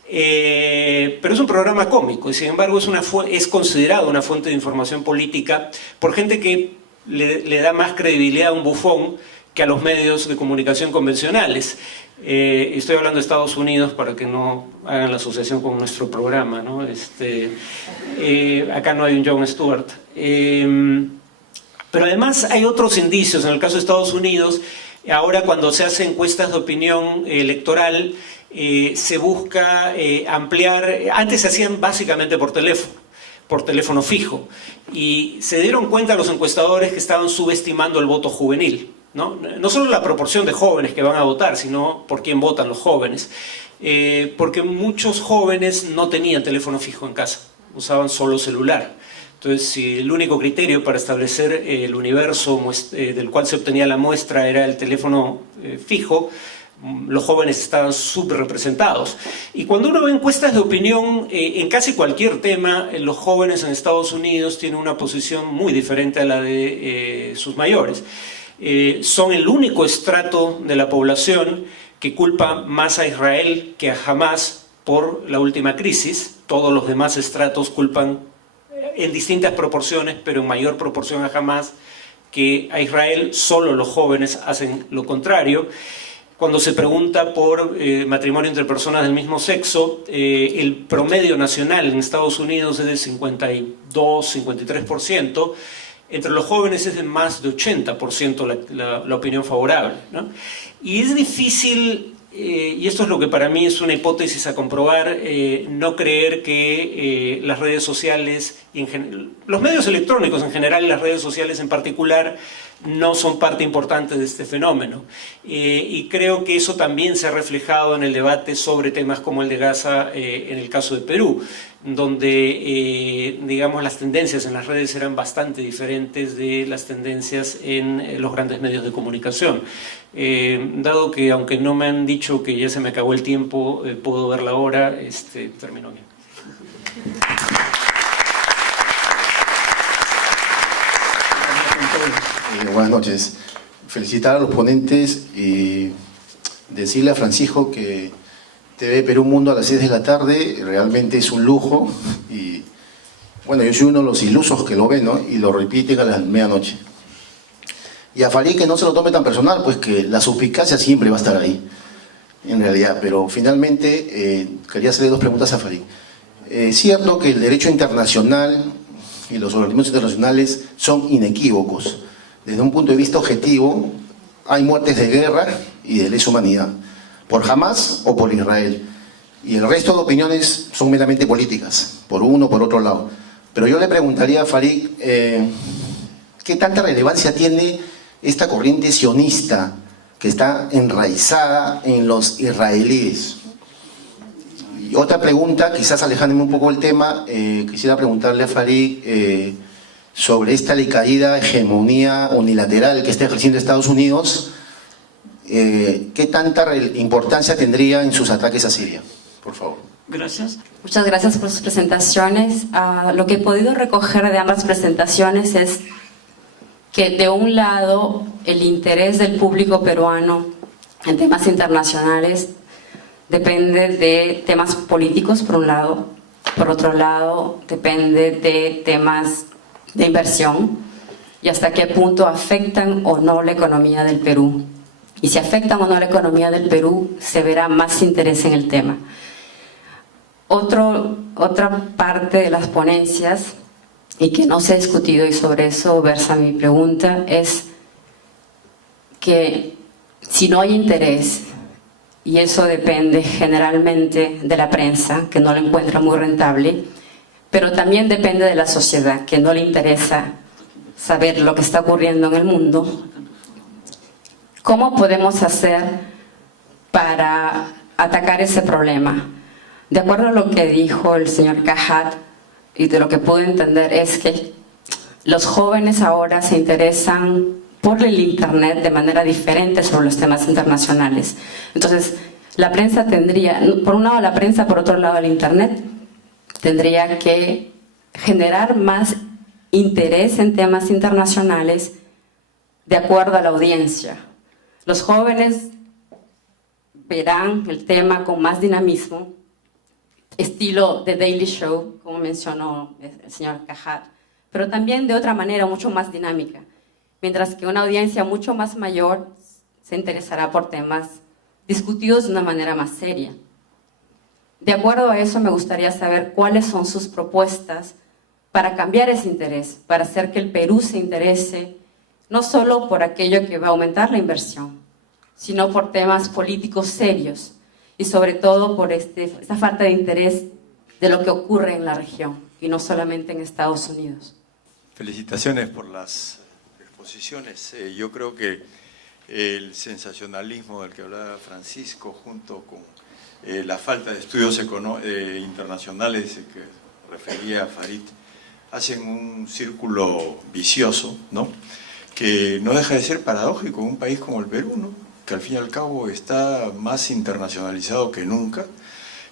Pero es un programa cómico y sin embargo es considerado una fuente de información política por gente que le da más credibilidad a un bufón que a los medios de comunicación convencionales. Estoy hablando de Estados Unidos para que no hagan la asociación con nuestro programa, ¿no? Acá no hay un Jon Stewart. Pero además hay otros indicios. En el caso de Estados Unidos, ahora cuando se hacen encuestas de opinión electoral, se busca ampliar. Antes se hacían básicamente por teléfono fijo, y se dieron cuenta los encuestadores que estaban subestimando el voto juvenil, ¿no? No solo la proporción de jóvenes que van a votar, sino por quién votan los jóvenes, porque muchos jóvenes no tenían teléfono fijo en casa, usaban solo celular. Entonces, si el único criterio para establecer el universo del cual se obtenía la muestra era el teléfono fijo, los jóvenes estaban súper representados. Y cuando uno ve encuestas de opinión en casi cualquier tema, los jóvenes en Estados Unidos tienen una posición muy diferente a la de sus mayores. Son el único estrato de la población que culpa más a Israel que a Hamás por la última crisis. Todos los demás estratos culpan en distintas proporciones, pero en mayor proporción a Hamás que a Israel. Solo los jóvenes hacen lo contrario. Cuando se pregunta por matrimonio entre personas del mismo sexo, el promedio nacional en Estados Unidos es de 52, 53%. Entre los jóvenes es de más de 80% la opinión favorable, ¿no? Y es difícil, y esto es lo que para mí es una hipótesis a comprobar, no creer que las redes sociales, los medios electrónicos en general y las redes sociales en particular, no son parte importante de este fenómeno. Y creo que eso también se ha reflejado en el debate sobre temas como el de Gaza en el caso de Perú, donde digamos las tendencias en las redes eran bastante diferentes de las tendencias en los grandes medios de comunicación. Dado que aunque no me han dicho que ya se me acabó el tiempo, puedo ver la hora, termino bien. Buenas noches. Felicitar a los ponentes y decirle a Francisco que TV Perú Mundo a las 6 de la tarde realmente es un lujo, y bueno, yo soy uno de los ilusos que lo ve, ¿no? Y lo repiten a la medianoche. Y a Farid, que no se lo tome tan personal, pues que la suspicacia siempre va a estar ahí, en realidad. Pero finalmente quería hacerle dos preguntas a Farid. Es cierto que el derecho internacional y los organismos internacionales son inequívocos. Desde un punto de vista objetivo, hay muertes de guerra y de lesa humanidad, por Hamás o por Israel. Y el resto de opiniones son meramente políticas, por uno o por otro lado. Pero yo le preguntaría a Farid, ¿qué tanta relevancia tiene esta corriente sionista que está enraizada en los israelíes? Y otra pregunta, quizás alejándome un poco del tema, quisiera preguntarle a Farid sobre esta alicaída hegemonía unilateral que está ejerciendo Estados Unidos. ¿Qué tanta importancia tendría en sus ataques a Siria? Por favor. Gracias. Muchas gracias por sus presentaciones. Lo que he podido recoger de ambas presentaciones es que de un lado el interés del público peruano en temas internacionales depende de temas políticos por un lado, por otro lado depende de temas de inversión y hasta qué punto afectan o no la economía del Perú. Y si afectan o no la economía del Perú, se verá más interés en el tema. Otra parte de las ponencias, y que no se ha discutido, y sobre eso versa mi pregunta, es que si no hay interés, y eso depende generalmente de la prensa, que no lo encuentra muy rentable, pero también depende de la sociedad, que no le interesa saber lo que está ocurriendo en el mundo. ¿Cómo podemos hacer para atacar ese problema? De acuerdo a lo que dijo el señor Cajat, y de lo que puedo entender, es que los jóvenes ahora se interesan por el internet de manera diferente sobre los temas internacionales. Entonces, la prensa tendría, por un lado la prensa, por otro lado el internet, tendría que generar más interés en temas internacionales de acuerdo a la audiencia. Los jóvenes verán el tema con más dinamismo estilo The Daily Show, como mencionó el señor Cajat, pero también de otra manera mucho más dinámica, mientras que una audiencia mucho más mayor se interesará por temas discutidos de una manera más seria. De acuerdo a eso, me gustaría saber cuáles son sus propuestas para cambiar ese interés, para hacer que el Perú se interese no solo por aquello que va a aumentar la inversión, sino por temas políticos serios y sobre todo por esta falta de interés de lo que ocurre en la región y no solamente en Estados Unidos. Felicitaciones por las exposiciones. Yo creo que el sensacionalismo del que hablaba Francisco, junto con la falta de estudios internacionales que refería Farid, hacen un círculo vicioso, ¿no?, que no deja de ser paradójico en un país como el Perú, ¿no?, que al fin y al cabo está más internacionalizado que nunca,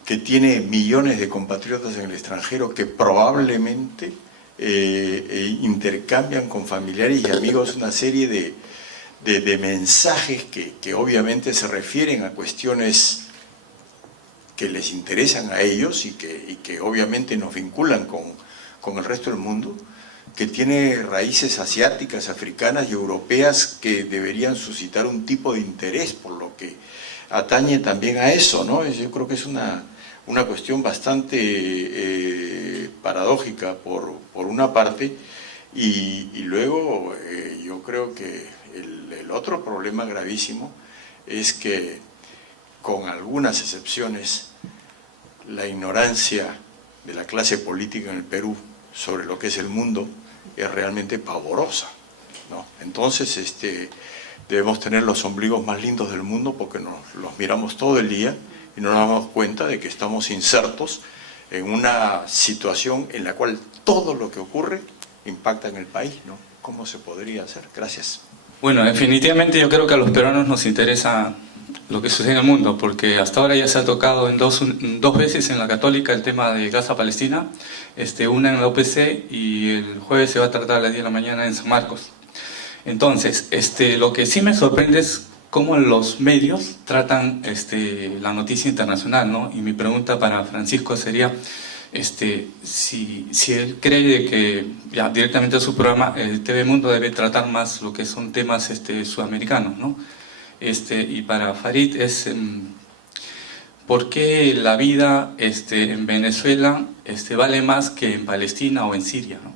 que tiene millones de compatriotas en el extranjero que probablemente intercambian con familiares y amigos una serie de mensajes que obviamente se refieren a cuestiones que les interesan a ellos y que obviamente nos vinculan con el resto del mundo, que tiene raíces asiáticas, africanas y europeas que deberían suscitar un tipo de interés por lo que atañe también a eso, ¿no? Yo creo que es una cuestión bastante paradójica por una parte, y luego yo creo que el otro problema gravísimo es que, con algunas excepciones, la ignorancia de la clase política en el Perú sobre lo que es el mundo es realmente pavorosa, ¿no? Entonces debemos tener los ombligos más lindos del mundo porque los miramos todo el día y no nos damos cuenta de que estamos insertos en una situación en la cual todo lo que ocurre impacta en el país, ¿no? ¿Cómo se podría hacer? Gracias. Bueno, definitivamente yo creo que a los peruanos nos interesa lo que sucede en el mundo, porque hasta ahora ya se ha tocado en dos veces en la Católica el tema de Gaza-Palestina, una en la UPC y el jueves se va a tratar a las 10 de la mañana en San Marcos. Entonces, lo que sí me sorprende es cómo los medios tratan la noticia internacional, ¿no? Y mi pregunta para Francisco sería si él cree que ya directamente a su programa el TV Mundo debe tratar más lo que son temas sudamericanos, ¿no? Y para Farid es ¿por qué la vida en Venezuela vale más que en Palestina o en Siria, ¿no?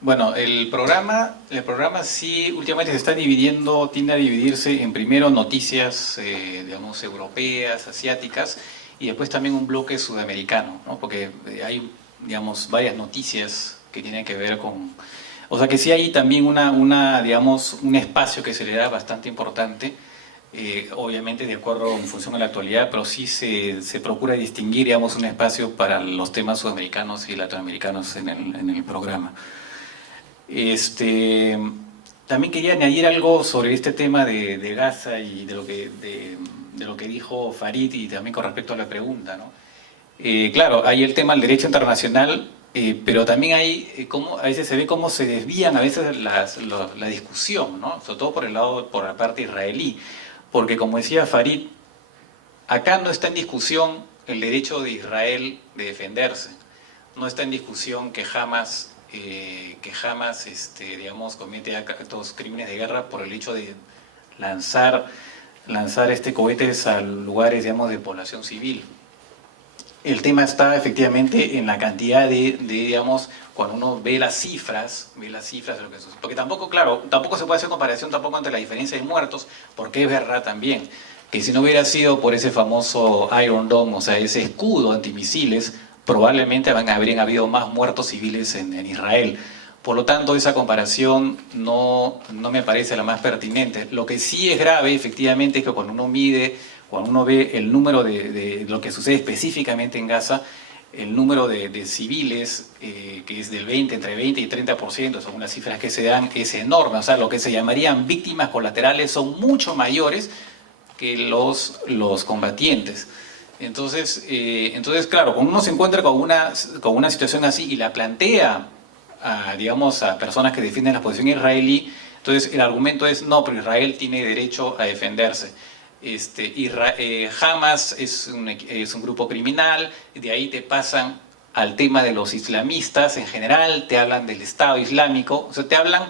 Bueno, el programa sí últimamente se está dividiendo, tiende a dividirse en primero noticias, digamos, europeas, asiáticas, y después también un bloque sudamericano, ¿no? Porque hay, digamos, varias noticias que tienen que ver con... O sea que sí hay también digamos, un espacio que se le da bastante importante, obviamente de acuerdo en función a la actualidad, pero sí se procura distinguir, digamos, un espacio para los temas sudamericanos y latinoamericanos en el programa. También quería añadir algo sobre este tema de Gaza y de lo que dijo Farid, y también con respecto a la pregunta, ¿no? Claro, hay el tema del derecho internacional, pero también hay a veces se ve cómo se desvían a veces la discusión, ¿no? Sobre todo por la parte israelí, porque como decía Farid, acá no está en discusión el derecho de Israel de defenderse, no está en discusión que Hamas digamos, comete actos crímenes de guerra por el hecho de lanzar cohetes a lugares, digamos, de población civil. El tema está efectivamente en la cantidad digamos, cuando uno ve las cifras de lo que sucede. Porque tampoco se puede hacer comparación tampoco entre la diferencia de muertos, porque es verdad también que si no hubiera sido por ese famoso Iron Dome, o sea, ese escudo antimisiles, probablemente habrían habido más muertos civiles en Israel. Por lo tanto, esa comparación no me parece la más pertinente. Lo que sí es grave, efectivamente, es que cuando uno ve el número de lo que sucede específicamente en Gaza, el número de civiles, que es entre 20 y 30%, son unas cifras que se dan, es enorme. O sea, lo que se llamarían víctimas colaterales son mucho mayores que los combatientes. Entonces, claro, cuando uno se encuentra con una situación así y la plantea digamos, a personas que defienden la posición israelí, Entonces el argumento es, no, pero Israel tiene derecho a defenderse. Hamas es un grupo criminal, de ahí te pasan al tema de los islamistas en general, te hablan del Estado Islámico, o sea, te hablan,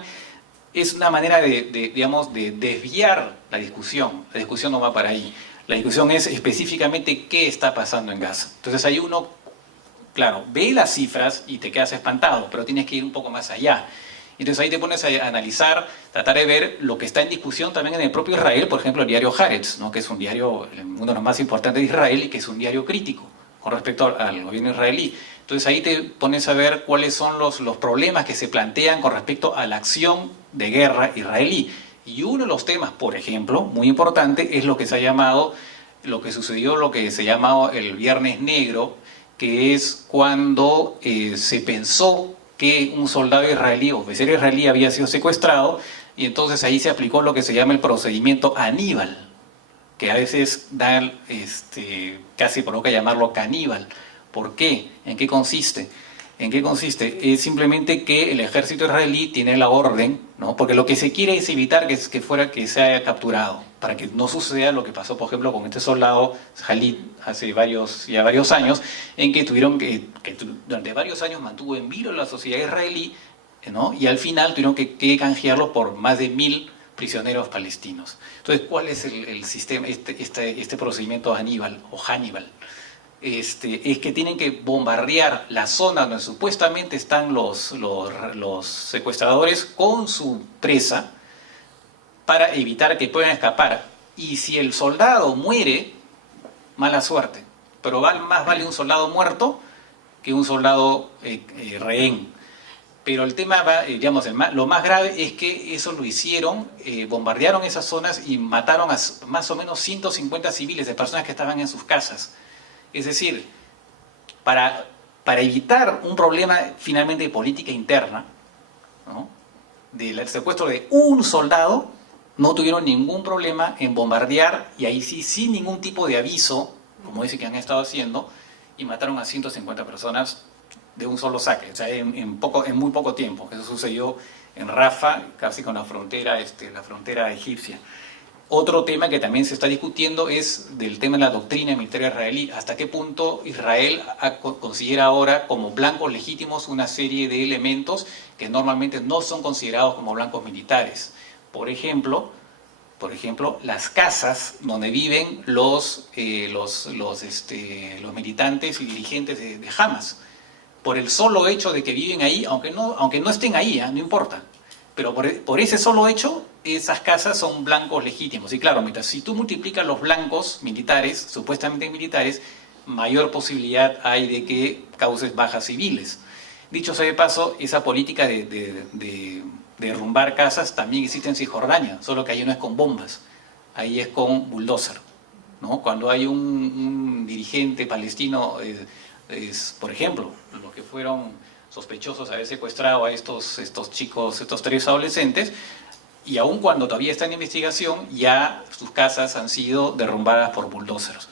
es una manera digamos, de desviar la discusión no va para ahí. La discusión es específicamente qué está pasando en Gaza. Entonces ahí uno, claro, ve las cifras y te quedas espantado, pero tienes que ir un poco más allá. Entonces ahí te pones a analizar, tratar de ver lo que está en discusión también en el propio Israel, por ejemplo el diario Haaretz, ¿no? Que es un diario, uno de los más importantes de Israel y que es un diario crítico con respecto al gobierno israelí. Entonces ahí te pones a ver cuáles son los problemas que se plantean con respecto a la acción de guerra israelí. Y uno de los temas, por ejemplo, muy importante, es lo que se ha llamado, lo que sucedió, lo que se llamó el Viernes Negro, que es cuando se pensó que un soldado israelí o oficial israelí había sido secuestrado, y entonces ahí se aplicó lo que se llama el procedimiento Aníbal, que a veces da, casi provoca llamarlo caníbal. ¿Por qué? ¿En qué consiste? ¿En qué consiste? Es simplemente que el ejército israelí tiene la orden, ¿no? Porque lo que se quiere es evitar que se haya capturado, para que no suceda lo que pasó, por ejemplo, con este soldado Khalid hace varios años, en que tuvieron que durante varios años mantuvo en vilo la sociedad israelí, ¿no? Y al final tuvieron que canjearlo por más de 1000 prisioneros palestinos. Entonces, ¿cuál es el sistema, este procedimiento Aníbal o Hannibal? Es que tienen que bombardear la zona donde supuestamente están los secuestradores con su presa para evitar que puedan escapar. Y si el soldado muere, mala suerte. Pero más vale un soldado muerto que un soldado rehén. Pero el tema va, digamos, lo más grave es que eso lo hicieron, bombardearon esas zonas y mataron a más o menos 150 civiles, de personas que estaban en sus casas. Es decir, para evitar un problema finalmente de política interna, ¿no? Del secuestro de un soldado, no tuvieron ningún problema en bombardear, y ahí sí, sin ningún tipo de aviso, como dicen que han estado haciendo, y mataron a 150 personas de un solo saque, o sea, en muy poco tiempo. Eso sucedió en Rafah, casi con la frontera egipcia. Otro tema que también se está discutiendo es del tema de la doctrina militar israelí. ¿Hasta qué punto Israel considera ahora como blancos legítimos una serie de elementos que normalmente no son considerados como blancos militares? Por ejemplo, las casas donde viven los militantes y dirigentes de Hamas. Por el solo hecho de que viven ahí, aunque no estén ahí, no importa. Pero por ese solo hecho, esas casas son blancos legítimos. Y claro, mientras si tú multiplicas los blancos militares, supuestamente militares, mayor posibilidad hay de que causes bajas civiles. Dicho sea de paso, esa política de derrumbar casas también existe en Cisjordania, solo que ahí no es con bombas, ahí es con bulldozer, ¿no? Cuando hay un dirigente palestino, por ejemplo, los que fueron sospechosos de haber secuestrado a estos chicos, estos 3 adolescentes, y aun cuando todavía está en investigación, ya sus casas han sido derrumbadas por bulldozers,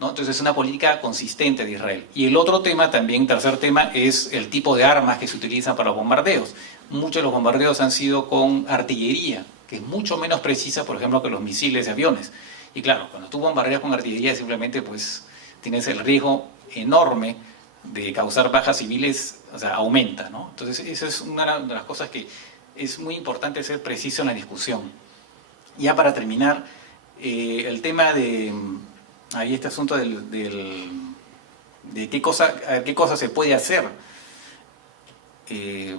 ¿no? Entonces es una política consistente de Israel. Y el otro tema también, tercer tema, es el tipo de armas que se utilizan para los bombardeos. Muchos de los bombardeos han sido con artillería, que es mucho menos precisa, por ejemplo, que los misiles de aviones. Y claro, cuando tú bombardeas con artillería, simplemente pues tienes el riesgo enorme de causar bajas civiles, o sea, aumenta, ¿no? Entonces, esa es una de las cosas que es muy importante ser preciso en la discusión. Ya para terminar, el tema de este asunto de qué cosa se puede hacer.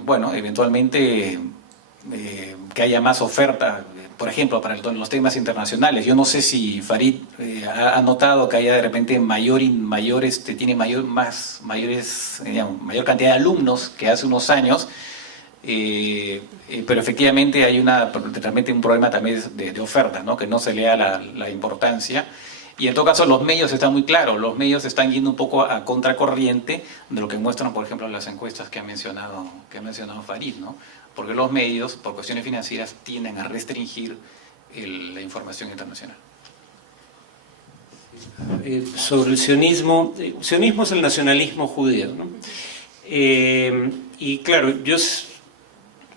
Bueno, eventualmente que haya más oferta, por ejemplo, para los temas internacionales. Yo no sé si Farid ha notado que haya de repente mayor cantidad de alumnos que hace unos años, pero efectivamente hay realmente un problema también de oferta, ¿no? Que no se le da la importancia. Y en todo caso los medios están muy claros, los medios están yendo un poco a contracorriente de lo que muestran, por ejemplo, las encuestas que ha mencionado Farid, ¿no? Porque los medios, por cuestiones financieras, tienden a restringir la información internacional. Sobre el sionismo, sionismo es el nacionalismo judío, ¿no? Y claro,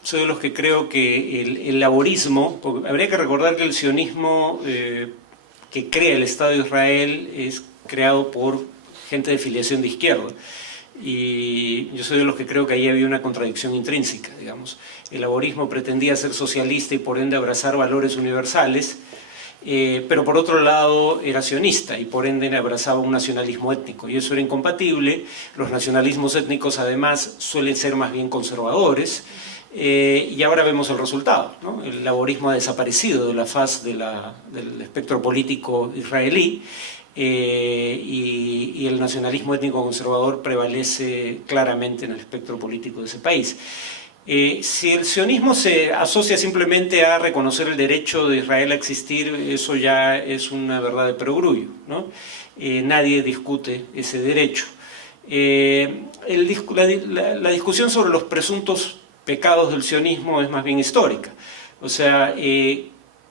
soy de los que creo que el laborismo, porque habría que recordar que el sionismo que crea el Estado de Israel es creado por gente de filiación de izquierda. Y yo soy de los que creo que ahí había una contradicción intrínseca, digamos. El laborismo pretendía ser socialista y por ende abrazar valores universales, pero por otro lado era sionista y por ende abrazaba un nacionalismo étnico, y eso era incompatible. Los nacionalismos étnicos además suelen ser más bien conservadores, y ahora vemos el resultado, ¿no? El laborismo ha desaparecido de la faz del espectro político israelí, y el nacionalismo étnico conservador prevalece claramente en el espectro político de ese país. Si el sionismo se asocia simplemente a reconocer el derecho de Israel a existir, eso ya es una verdad de perogrullo, ¿no? Nadie discute ese derecho. La discusión sobre los presuntos pecados del sionismo es más bien histórica. O sea,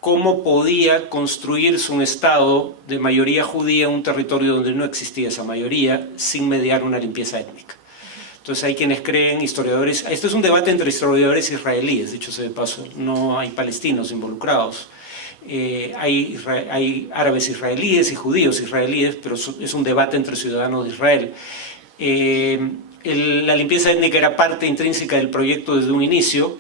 cómo podía construirse un Estado de mayoría judía en un territorio donde no existía esa mayoría sin mediar una limpieza étnica. Entonces hay quienes creen, historiadores, esto es un debate entre historiadores israelíes, dicho sea de paso, no hay palestinos involucrados. Hay árabes israelíes y judíos israelíes, pero es un debate entre ciudadanos de Israel. La limpieza étnica era parte intrínseca del proyecto desde un inicio,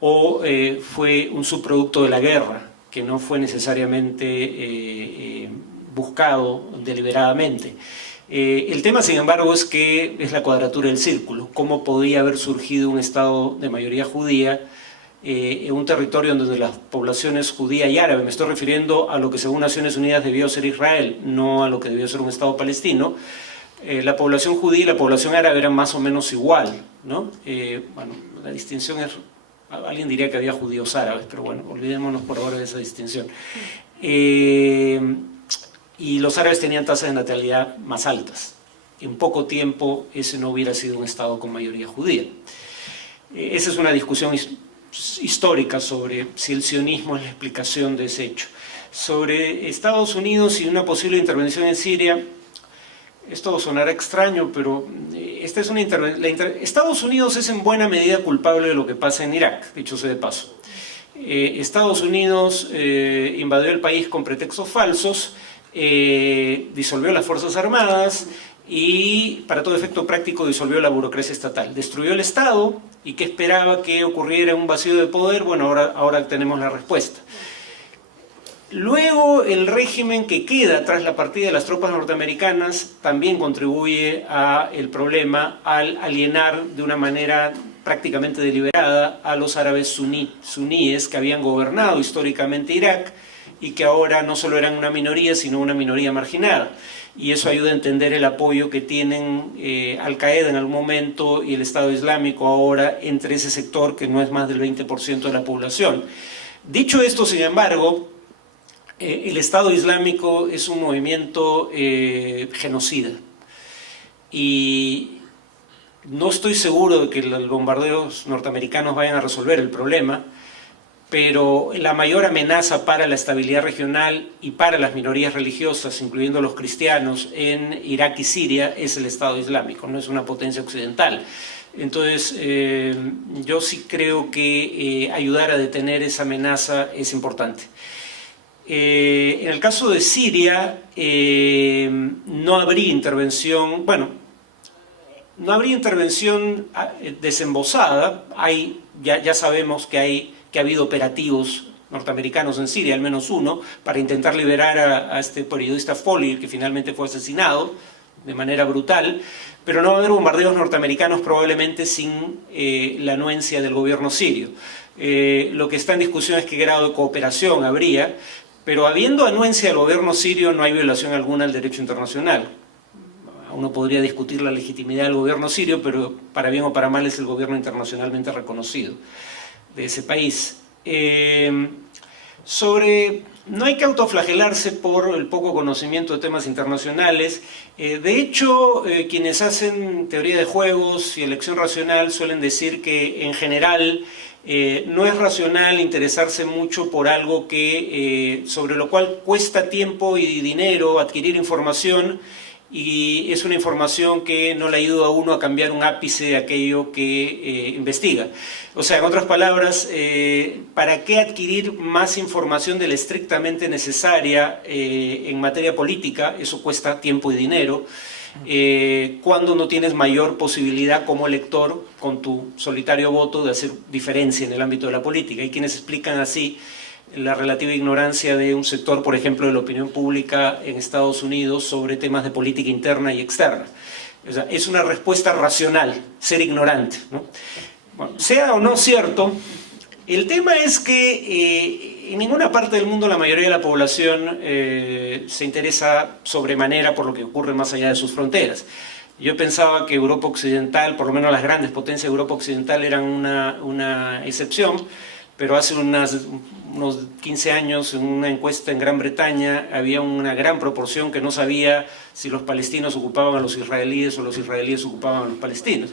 o fue un subproducto de la guerra, que no fue necesariamente buscado deliberadamente. El tema, sin embargo, es que es la cuadratura del círculo. ¿Cómo podía haber surgido un Estado de mayoría judía en un territorio donde las poblaciones judía y árabe, me estoy refiriendo a lo que según Naciones Unidas debió ser Israel, no a lo que debió ser un Estado palestino? La población judía y la población árabe eran más o menos igual, ¿no? Bueno, la distinción es... Alguien diría que había judíos árabes, pero bueno, olvidémonos por ahora de esa distinción. Y los árabes tenían tasas de natalidad más altas. En poco tiempo ese no hubiera sido un Estado con mayoría judía. Esa es una discusión histórica sobre si el sionismo es la explicación de ese hecho. Sobre Estados Unidos y una posible intervención en Siria, esto sonará extraño, pero esta es una Estados Unidos es en buena medida culpable de lo que pasa en Irak, dicho sea de paso. Estados Unidos invadió el país con pretextos falsos, disolvió las Fuerzas Armadas y, para todo efecto práctico, disolvió la burocracia estatal. Destruyó el Estado, y ¿qué esperaba que ocurriera un vacío de poder? Bueno, ahora tenemos la respuesta. Luego, el régimen que queda tras la partida de las tropas norteamericanas también contribuye al problema al alienar de una manera prácticamente deliberada a los árabes suníes que habían gobernado históricamente Irak y que ahora no solo eran una minoría, sino una minoría marginada. Y eso ayuda a entender el apoyo que tienen Al-Qaeda en algún momento y el Estado Islámico ahora entre ese sector que no es más del 20% de la población. Dicho esto, sin embargo, el Estado Islámico es un movimiento genocida. Y no estoy seguro de que los bombardeos norteamericanos vayan a resolver el problema, pero la mayor amenaza para la estabilidad regional y para las minorías religiosas, incluyendo los cristianos, en Irak y Siria es el Estado Islámico, no es una potencia occidental. Entonces, yo sí creo que ayudar a detener esa amenaza es importante. En el caso de Siria, no habría intervención, no habría intervención desembosada. Ya sabemos que ha habido operativos norteamericanos en Siria, al menos uno, para intentar liberar a este periodista Foley, que finalmente fue asesinado de manera brutal, pero no va a haber bombardeos norteamericanos probablemente sin la anuencia del gobierno sirio. Lo que está en discusión es qué grado de cooperación habría, pero habiendo anuencia del gobierno sirio no hay violación alguna al derecho internacional. Uno podría discutir la legitimidad del gobierno sirio, pero para bien o para mal es el gobierno internacionalmente reconocido de ese país. No hay que autoflagelarse por el poco conocimiento de temas internacionales. De hecho, quienes hacen teoría de juegos y elección racional suelen decir que en general no es racional interesarse mucho por algo sobre lo cual cuesta tiempo y dinero adquirir información y es una información que no le ayuda a uno a cambiar un ápice de aquello que investiga. O sea, en otras palabras, ¿para qué adquirir más información de la estrictamente necesaria en materia política? Eso cuesta tiempo y dinero. Cuando no tienes mayor posibilidad como lector, con tu solitario voto, de hacer diferencia en el ámbito de la política. Hay quienes explican así la relativa ignorancia de un sector, por ejemplo, de la opinión pública en Estados Unidos sobre temas de política interna y externa. O sea, es una respuesta racional, ser ignorante, ¿no? Bueno, sea o no cierto, el tema es que en ninguna parte del mundo la mayoría de la población se interesa sobremanera por lo que ocurre más allá de sus fronteras. Yo pensaba que Europa Occidental, por lo menos las grandes potencias de Europa Occidental, eran una excepción, pero hace unos 15 años, en una encuesta en Gran Bretaña, había una gran proporción que no sabía si los palestinos ocupaban a los israelíes o los israelíes ocupaban a los palestinos.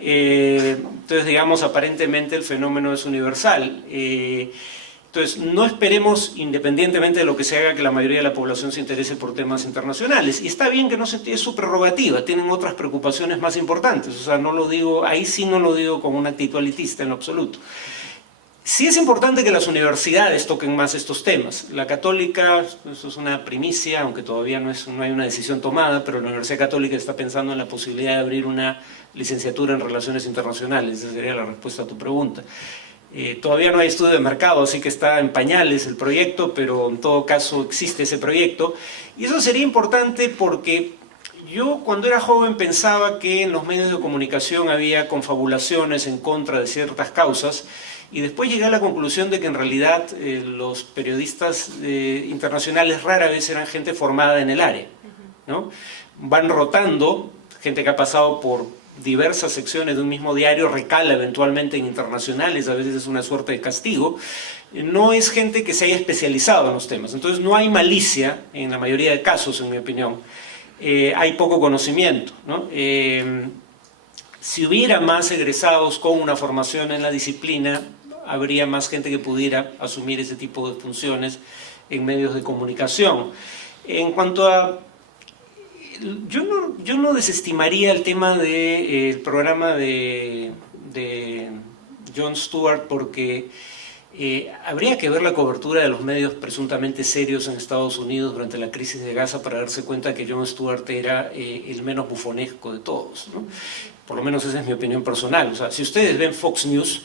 Entonces, digamos, aparentemente el fenómeno es universal. Entonces, no esperemos, independientemente de lo que se haga, que la mayoría de la población se interese por temas internacionales. Y está bien que no se, es su prerrogativa, tienen otras preocupaciones más importantes. O sea, no lo digo, ahí sí no lo digo con una actitud elitista en lo absoluto. Sí es importante que las universidades toquen más estos temas. La Católica, eso es una primicia, aunque todavía no hay una decisión tomada, pero la Universidad Católica está pensando en la posibilidad de abrir una licenciatura en Relaciones Internacionales. Esa sería la respuesta a tu pregunta. Todavía no hay estudio de mercado, así que está en pañales el proyecto, pero en todo caso existe ese proyecto. Y eso sería importante porque yo cuando era joven pensaba que en los medios de comunicación había confabulaciones en contra de ciertas causas, y después llegué a la conclusión de que en realidad los periodistas internacionales rara vez eran gente formada en el área, ¿no? Van rotando, gente que ha pasado por diversas secciones de un mismo diario, recala eventualmente en internacionales, a veces es una suerte de castigo. No es gente que se haya especializado en los temas, entonces no hay malicia en la mayoría de casos, en mi opinión. Hay poco conocimiento, ¿no? Si hubiera más egresados con una formación en la disciplina, habría más gente que pudiera asumir ese tipo de funciones en medios de comunicación. En cuanto a... Yo no desestimaría el tema del programa de Jon Stewart, porque habría que ver la cobertura de los medios presuntamente serios en Estados Unidos durante la crisis de Gaza para darse cuenta que Jon Stewart era el menos bufonesco de todos, ¿no? Por lo menos esa es mi opinión personal. O sea, si ustedes ven Fox News,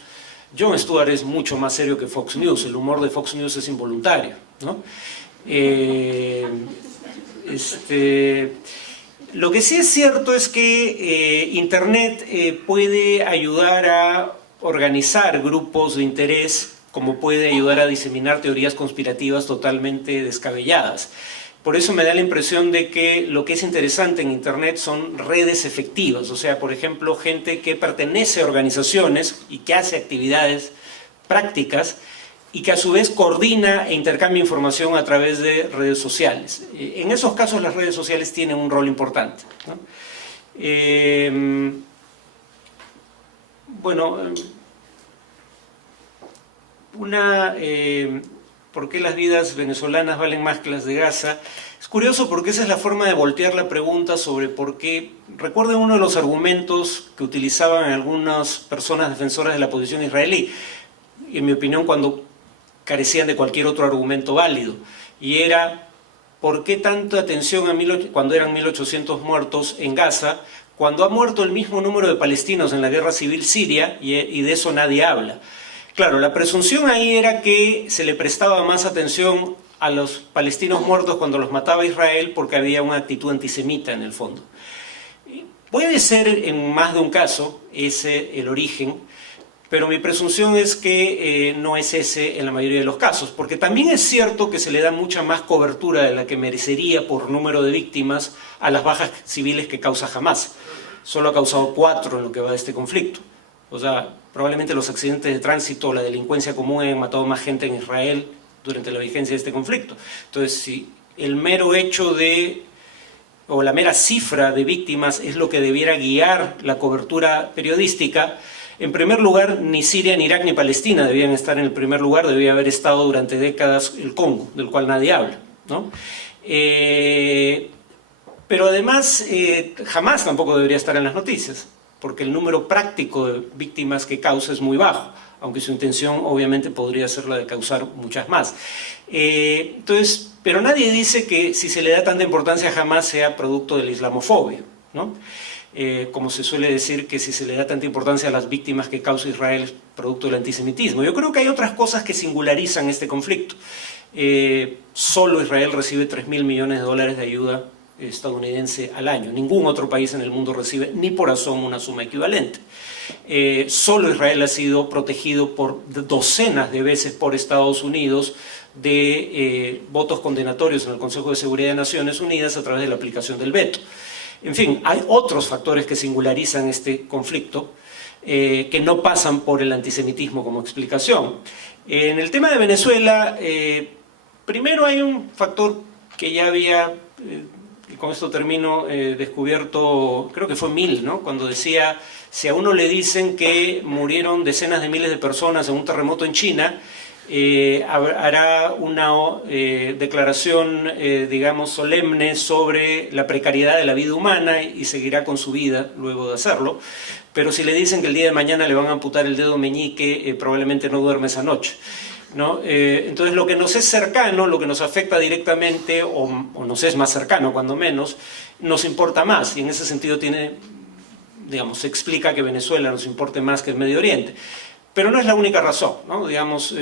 Jon Stewart es mucho más serio que Fox News. El humor de Fox News es involuntario, ¿no? Lo que sí es cierto es que Internet puede ayudar a organizar grupos de interés, como puede ayudar a diseminar teorías conspirativas totalmente descabelladas. Por eso me da la impresión de que lo que es interesante en Internet son redes efectivas, o sea, por ejemplo, gente que pertenece a organizaciones y que hace actividades prácticas y que a su vez coordina e intercambia información a través de redes sociales. En esos casos las redes sociales tienen un rol importante, ¿no? ¿Por qué las vidas venezolanas valen más que las de Gaza? Es curioso porque esa es la forma de voltear la pregunta sobre por qué. Recuerden uno de los argumentos que utilizaban algunas personas defensoras de la posición israelí, en mi opinión cuando carecían de cualquier otro argumento válido, y era ¿por qué tanta atención cuando eran 1800 muertos en Gaza, cuando ha muerto el mismo número de palestinos en la guerra civil siria y de eso nadie habla? Claro, la presunción ahí era que se le prestaba más atención a los palestinos muertos cuando los mataba Israel porque había una actitud antisemita en el fondo. Puede ser en más de un caso ese el origen, pero mi presunción es que no es ese en la mayoría de los casos, porque también es cierto que se le da mucha más cobertura de la que merecería por número de víctimas a las bajas civiles que causa Hamás. Solo ha causado 4 en lo que va de este conflicto. O sea, probablemente los accidentes de tránsito o la delincuencia común han matado más gente en Israel durante la vigencia de este conflicto. Entonces, si el mero hecho o la mera cifra de víctimas es lo que debiera guiar la cobertura periodística, en primer lugar, ni Siria, ni Irak, ni Palestina debían estar en el primer lugar, debía haber estado durante décadas el Congo, del cual nadie habla, ¿no? Pero además, jamás tampoco debería estar en las noticias, porque el número práctico de víctimas que causa es muy bajo, aunque su intención obviamente podría ser la de causar muchas más. Entonces, pero nadie dice que si se le da tanta importancia a Hamas sea producto de la islamofobia, ¿no? Como se suele decir que si se le da tanta importancia a las víctimas que causa Israel es producto del antisemitismo. Yo creo que hay otras cosas que singularizan este conflicto. Solo Israel recibe $3.000 millones de ayuda estadounidense al año. Ningún otro país en el mundo recibe ni por asomo una suma equivalente. Solo Israel ha sido protegido por docenas de veces por Estados Unidos de votos condenatorios en el Consejo de Seguridad de Naciones Unidas a través de la aplicación del veto. En fin, hay otros factores que singularizan este conflicto que no pasan por el antisemitismo como explicación. En el tema de Venezuela, primero hay un factor que ya había, y con esto termino, descubierto, creo que fue Mill, ¿no? Cuando decía, si a uno le dicen que murieron decenas de miles de personas en un terremoto en China, hará una declaración, digamos, solemne sobre la precariedad de la vida humana y seguirá con su vida luego de hacerlo. Pero si le dicen que el día de mañana le van a amputar el dedo meñique, probablemente no duerme esa noche, ¿no? Entonces lo que nos es cercano, lo que nos afecta directamente, o nos es más cercano cuando menos, nos importa más, y en ese sentido tiene, digamos, se explica que Venezuela nos importe más que el Medio Oriente. Pero no es la única razón, ¿no? Digamos,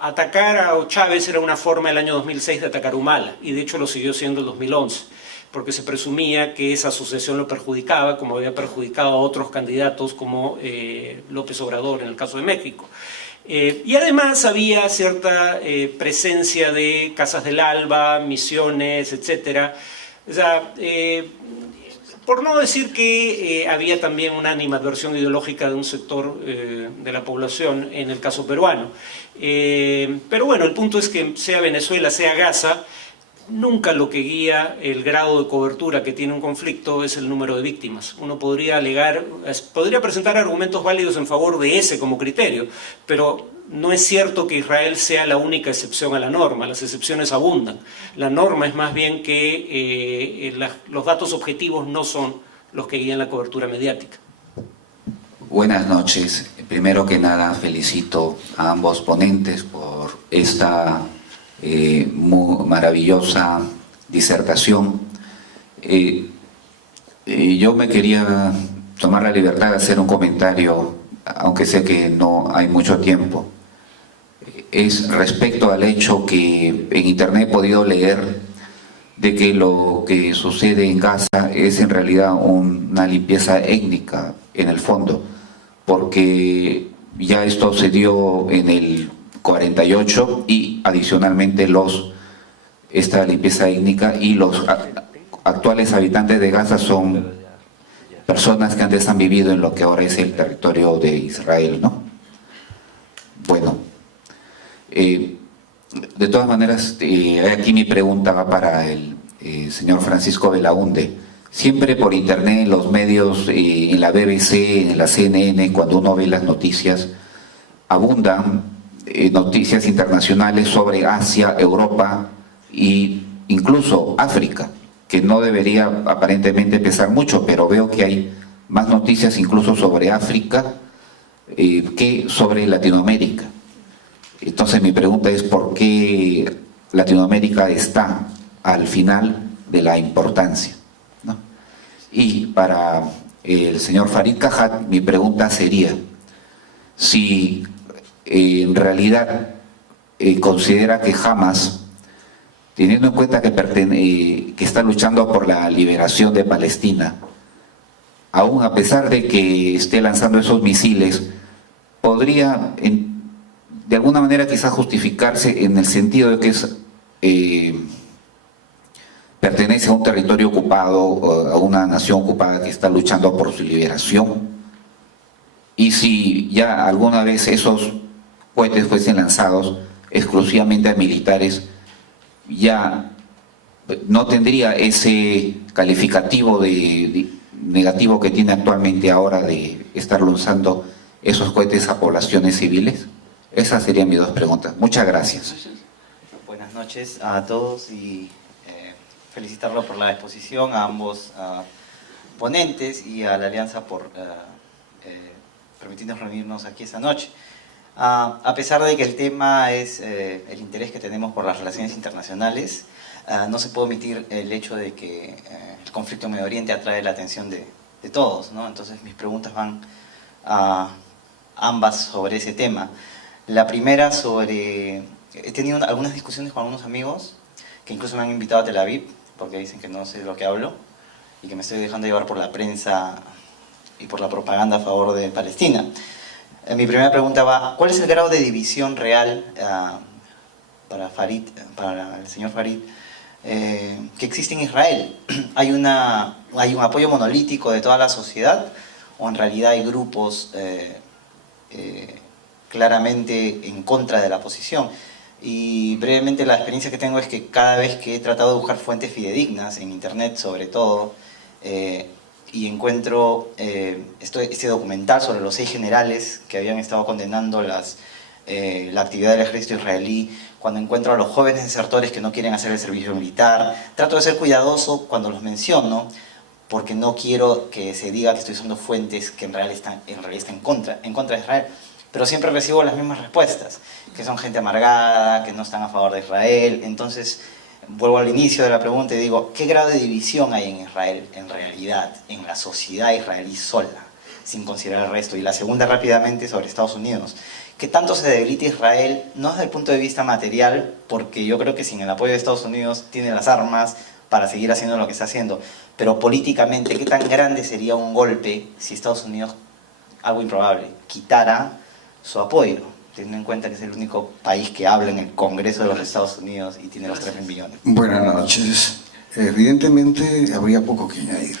atacar a Chávez era una forma el año 2006 de atacar a Humala, y de hecho lo siguió siendo el 2011, porque se presumía que esa asociación lo perjudicaba, como había perjudicado a otros candidatos como López Obrador en el caso de México. Y además había cierta presencia de Casas del Alba, Misiones, etc. O sea, por no decir que había también una animadversión ideológica de un sector de la población en el caso peruano. Pero bueno, el punto es que sea Venezuela, sea Gaza, nunca lo que guía el grado de cobertura que tiene un conflicto es el número de víctimas. Uno podría podría presentar argumentos válidos en favor de ese como criterio, pero no es cierto que Israel sea la única excepción a la norma, las excepciones abundan. La norma es más bien que los datos objetivos no son los que guían la cobertura mediática. Buenas noches. Primero que nada felicito a ambos ponentes por esta muy maravillosa disertación. Yo me quería tomar la libertad de hacer un comentario, aunque sé que no hay mucho tiempo. Es respecto al hecho que en internet he podido leer de que lo que sucede en Gaza es en realidad una limpieza étnica en el fondo, porque ya esto se dio en el 48 y adicionalmente esta limpieza étnica y los actuales habitantes de Gaza son personas que antes han vivido en lo que ahora es el territorio de Israel, ¿no? Bueno, de todas maneras, aquí mi pregunta va para el señor Francisco Belaúnde. Siempre por internet, en los medios, en la BBC, en la CNN, cuando uno ve las noticias, abundan noticias internacionales sobre Asia, Europa e incluso África, que no debería aparentemente pesar mucho, pero veo que hay más noticias incluso sobre África que sobre Latinoamérica. Entonces mi pregunta es ¿por qué Latinoamérica está al final de la importancia, ¿no? Y para el señor Farid Cajat, mi pregunta sería si en realidad considera que Hamas, teniendo en cuenta que está luchando por la liberación de Palestina, aún a pesar de que esté lanzando esos misiles, podría de alguna manera quizás justificarse en el sentido de que pertenece a un territorio ocupado, a una nación ocupada que está luchando por su liberación. Y si ya alguna vez esos cohetes fuesen lanzados exclusivamente a militares, ya no tendría ese calificativo negativo que tiene actualmente ahora de estar lanzando esos cohetes a poblaciones civiles. Esas serían mis dos preguntas. Muchas gracias. Buenas noches a todos y felicitarlo por la exposición, a ambos ponentes y a la Alianza por permitirnos reunirnos aquí esta noche. A pesar de que el tema es el interés que tenemos por las relaciones internacionales, no se puede omitir el hecho de que el conflicto en Medio Oriente atrae la atención de todos, ¿no? Entonces mis preguntas van ambas sobre ese tema. La primera sobre... He tenido algunas discusiones con algunos amigos que incluso me han invitado a Tel Aviv porque dicen que no sé de lo que hablo y que me estoy dejando llevar por la prensa y por la propaganda a favor de Palestina. Mi primera pregunta va, ¿cuál es el grado de división real para el señor Farid, que existe en Israel? ¿Hay un apoyo monolítico de toda la sociedad o en realidad hay grupos claramente en contra de la posición? Y brevemente la experiencia que tengo es que cada vez que he tratado de buscar fuentes fidedignas, en internet sobre todo, y encuentro este documental sobre los 6 generales que habían estado condenando la actividad del ejército israelí, cuando encuentro a los jóvenes desertores que no quieren hacer el servicio militar, trato de ser cuidadoso cuando los menciono, porque no quiero que se diga que estoy usando fuentes que en realidad están en contra de Israel. Pero siempre recibo las mismas respuestas, que son gente amargada, que no están a favor de Israel. Entonces, vuelvo al inicio de la pregunta y digo, ¿qué grado de división hay en Israel, en realidad, en la sociedad israelí sola, sin considerar el resto? Y la segunda, rápidamente, sobre Estados Unidos. ¿Qué tanto se debilita Israel, no desde el punto de vista material, porque yo creo que sin el apoyo de Estados Unidos tiene las armas para seguir haciendo lo que está haciendo, pero políticamente, ¿qué tan grande sería un golpe si Estados Unidos, algo improbable, quitara su apoyo, teniendo en cuenta que es el único país que habla en el Congreso de los Estados Unidos y tiene los 3.000 millones? Buenas noches. Evidentemente habría poco que añadir.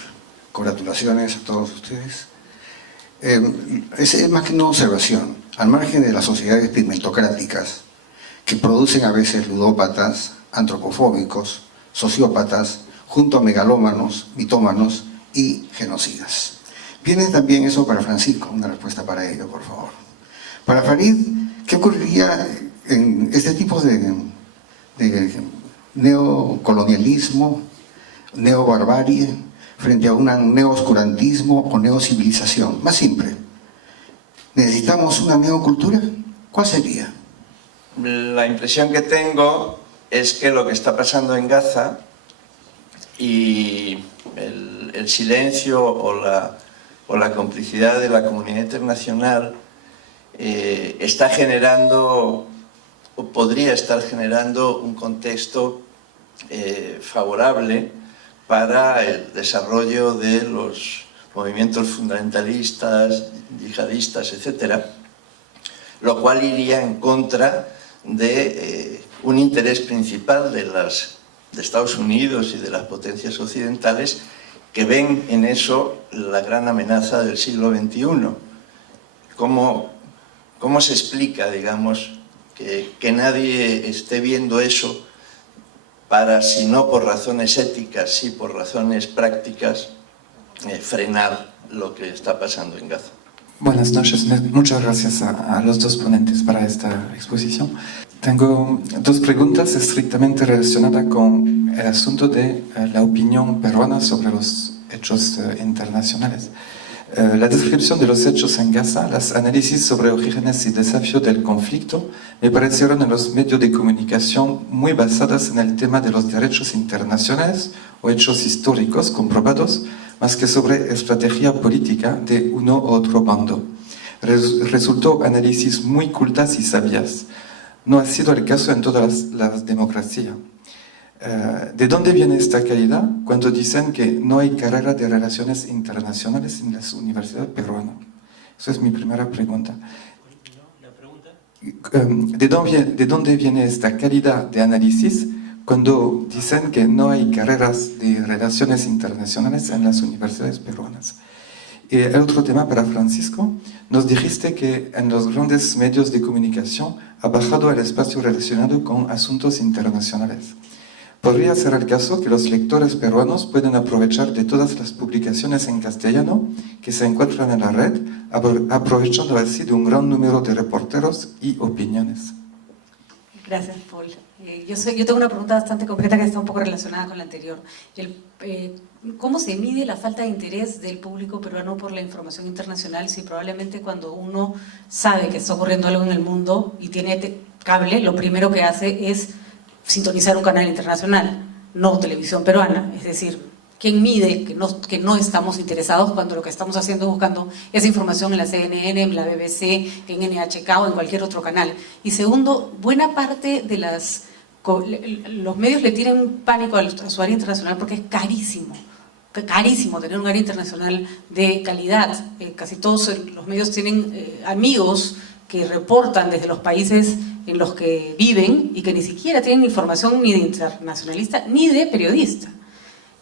Congratulaciones a todos ustedes. Es más que una observación. Al margen de las sociedades pigmentocráticas, que producen a veces ludópatas, antropofóbicos, sociópatas, junto a megalómanos, mitómanos y genocidas. Viene también eso para Francisco, una respuesta para ello, por favor. Para Farid, ¿qué ocurriría en este tipo de neocolonialismo, neobarbarie, frente a un neooscurantismo o neocivilización? Más simple. ¿Necesitamos una neocultura? ¿Cuál sería? La impresión que tengo es que lo que está pasando en Gaza y el silencio o la complicidad de la comunidad internacional está generando, o podría estar generando, un contexto favorable para el desarrollo de los movimientos fundamentalistas, yihadistas, etc., lo cual iría en contra de un interés principal de Estados Unidos y de las potencias occidentales, que ven en eso la gran amenaza del siglo XXI. ¿Cómo se explica, digamos, que nadie esté viendo eso para, si no por razones éticas, sí por razones prácticas, frenar lo que está pasando en Gaza? Buenas noches, muchas gracias a los dos ponentes para esta exposición. Tengo dos preguntas estrictamente relacionadas con el asunto de la opinión peruana sobre los hechos internacionales. La descripción de los hechos en Gaza, los análisis sobre orígenes y desafíos del conflicto me parecieron en los medios de comunicación muy basadas en el tema de los derechos internacionales o hechos históricos comprobados, más que sobre estrategia política de uno u otro bando. Resultó análisis muy cultas y sabias. No ha sido el caso en todas las democracias. ¿De dónde viene esta calidad cuando dicen que no hay carrera de relaciones internacionales en las universidades peruanas? Esa es mi primera pregunta. ¿De dónde viene esta calidad de análisis cuando dicen que no hay carreras de relaciones internacionales en las universidades peruanas? Y el otro tema para Francisco, nos dijiste que en los grandes medios de comunicación ha bajado el espacio relacionado con asuntos internacionales. ¿Podría ser el caso que los lectores peruanos pueden aprovechar de todas las publicaciones en castellano que se encuentran en la red, aprovechando así de un gran número de reporteros y opiniones? Gracias, Paul. Yo tengo una pregunta bastante concreta que está un poco relacionada con la anterior. ¿Cómo se mide la falta de interés del público peruano por la información internacional si probablemente cuando uno sabe que está ocurriendo algo en el mundo y tiene cable, lo primero que hace es sintonizar un canal internacional, no televisión peruana? Es decir, ¿quién mide que no estamos interesados cuando lo que estamos haciendo es buscando esa información en la CNN, en la BBC, en NHK o en cualquier otro canal? Y segundo, buena parte de los medios le tienen pánico a su área internacional porque es carísimo tener un área internacional de calidad. Casi todos los medios tienen amigos que reportan desde los países en los que viven y que ni siquiera tienen información ni de internacionalista ni de periodista.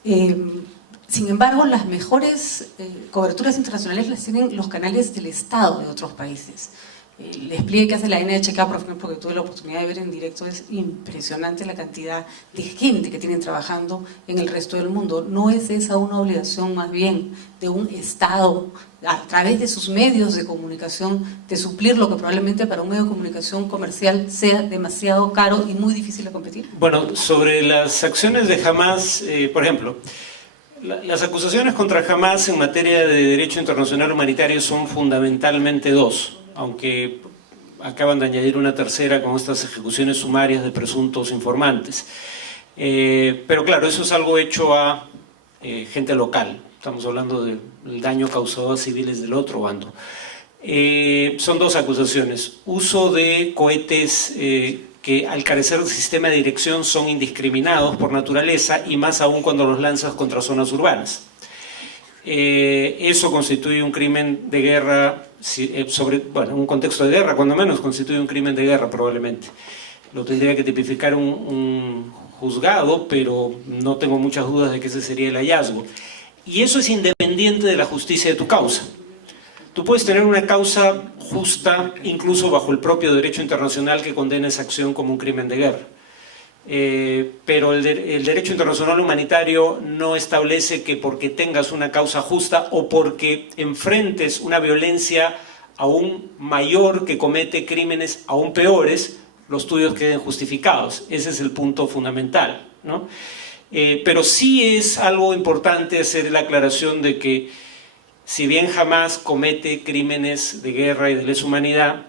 Sin embargo, las mejores coberturas internacionales las tienen los canales del Estado de otros países. El despliegue que hace la NHK, por ejemplo, que tuve la oportunidad de ver en directo, es impresionante la cantidad de gente que tienen trabajando en el resto del mundo. ¿No es esa una obligación más bien de un Estado, a través de sus medios de comunicación, de suplir lo que probablemente para un medio de comunicación comercial sea demasiado caro y muy difícil de competir? Bueno, sobre las acciones de Hamas, por ejemplo, las acusaciones contra Hamas en materia de derecho internacional humanitario son fundamentalmente dos, aunque acaban de añadir una tercera con estas ejecuciones sumarias de presuntos informantes. Pero claro, eso es algo hecho a gente local. Estamos hablando del daño causado a civiles del otro bando. Son dos acusaciones. Uso de cohetes que al carecer del sistema de dirección son indiscriminados por naturaleza y más aún cuando los lanzas contra zonas urbanas. Eso constituye un crimen de guerra, en un contexto de guerra, cuando menos constituye un crimen de guerra probablemente. Lo tendría que tipificar un juzgado, pero no tengo muchas dudas de que ese sería el hallazgo. Y eso es independiente de la justicia de tu causa. Tú puedes tener una causa justa, incluso bajo el propio derecho internacional que condena esa acción como un crimen de guerra. Pero el derecho internacional humanitario no establece que porque tengas una causa justa o porque enfrentes una violencia aún mayor que comete crímenes aún peores, los tuyos queden justificados. Ese es el punto fundamental, ¿no? Pero sí es algo importante hacer la aclaración de que si bien Hamas comete crímenes de guerra y de lesa humanidad,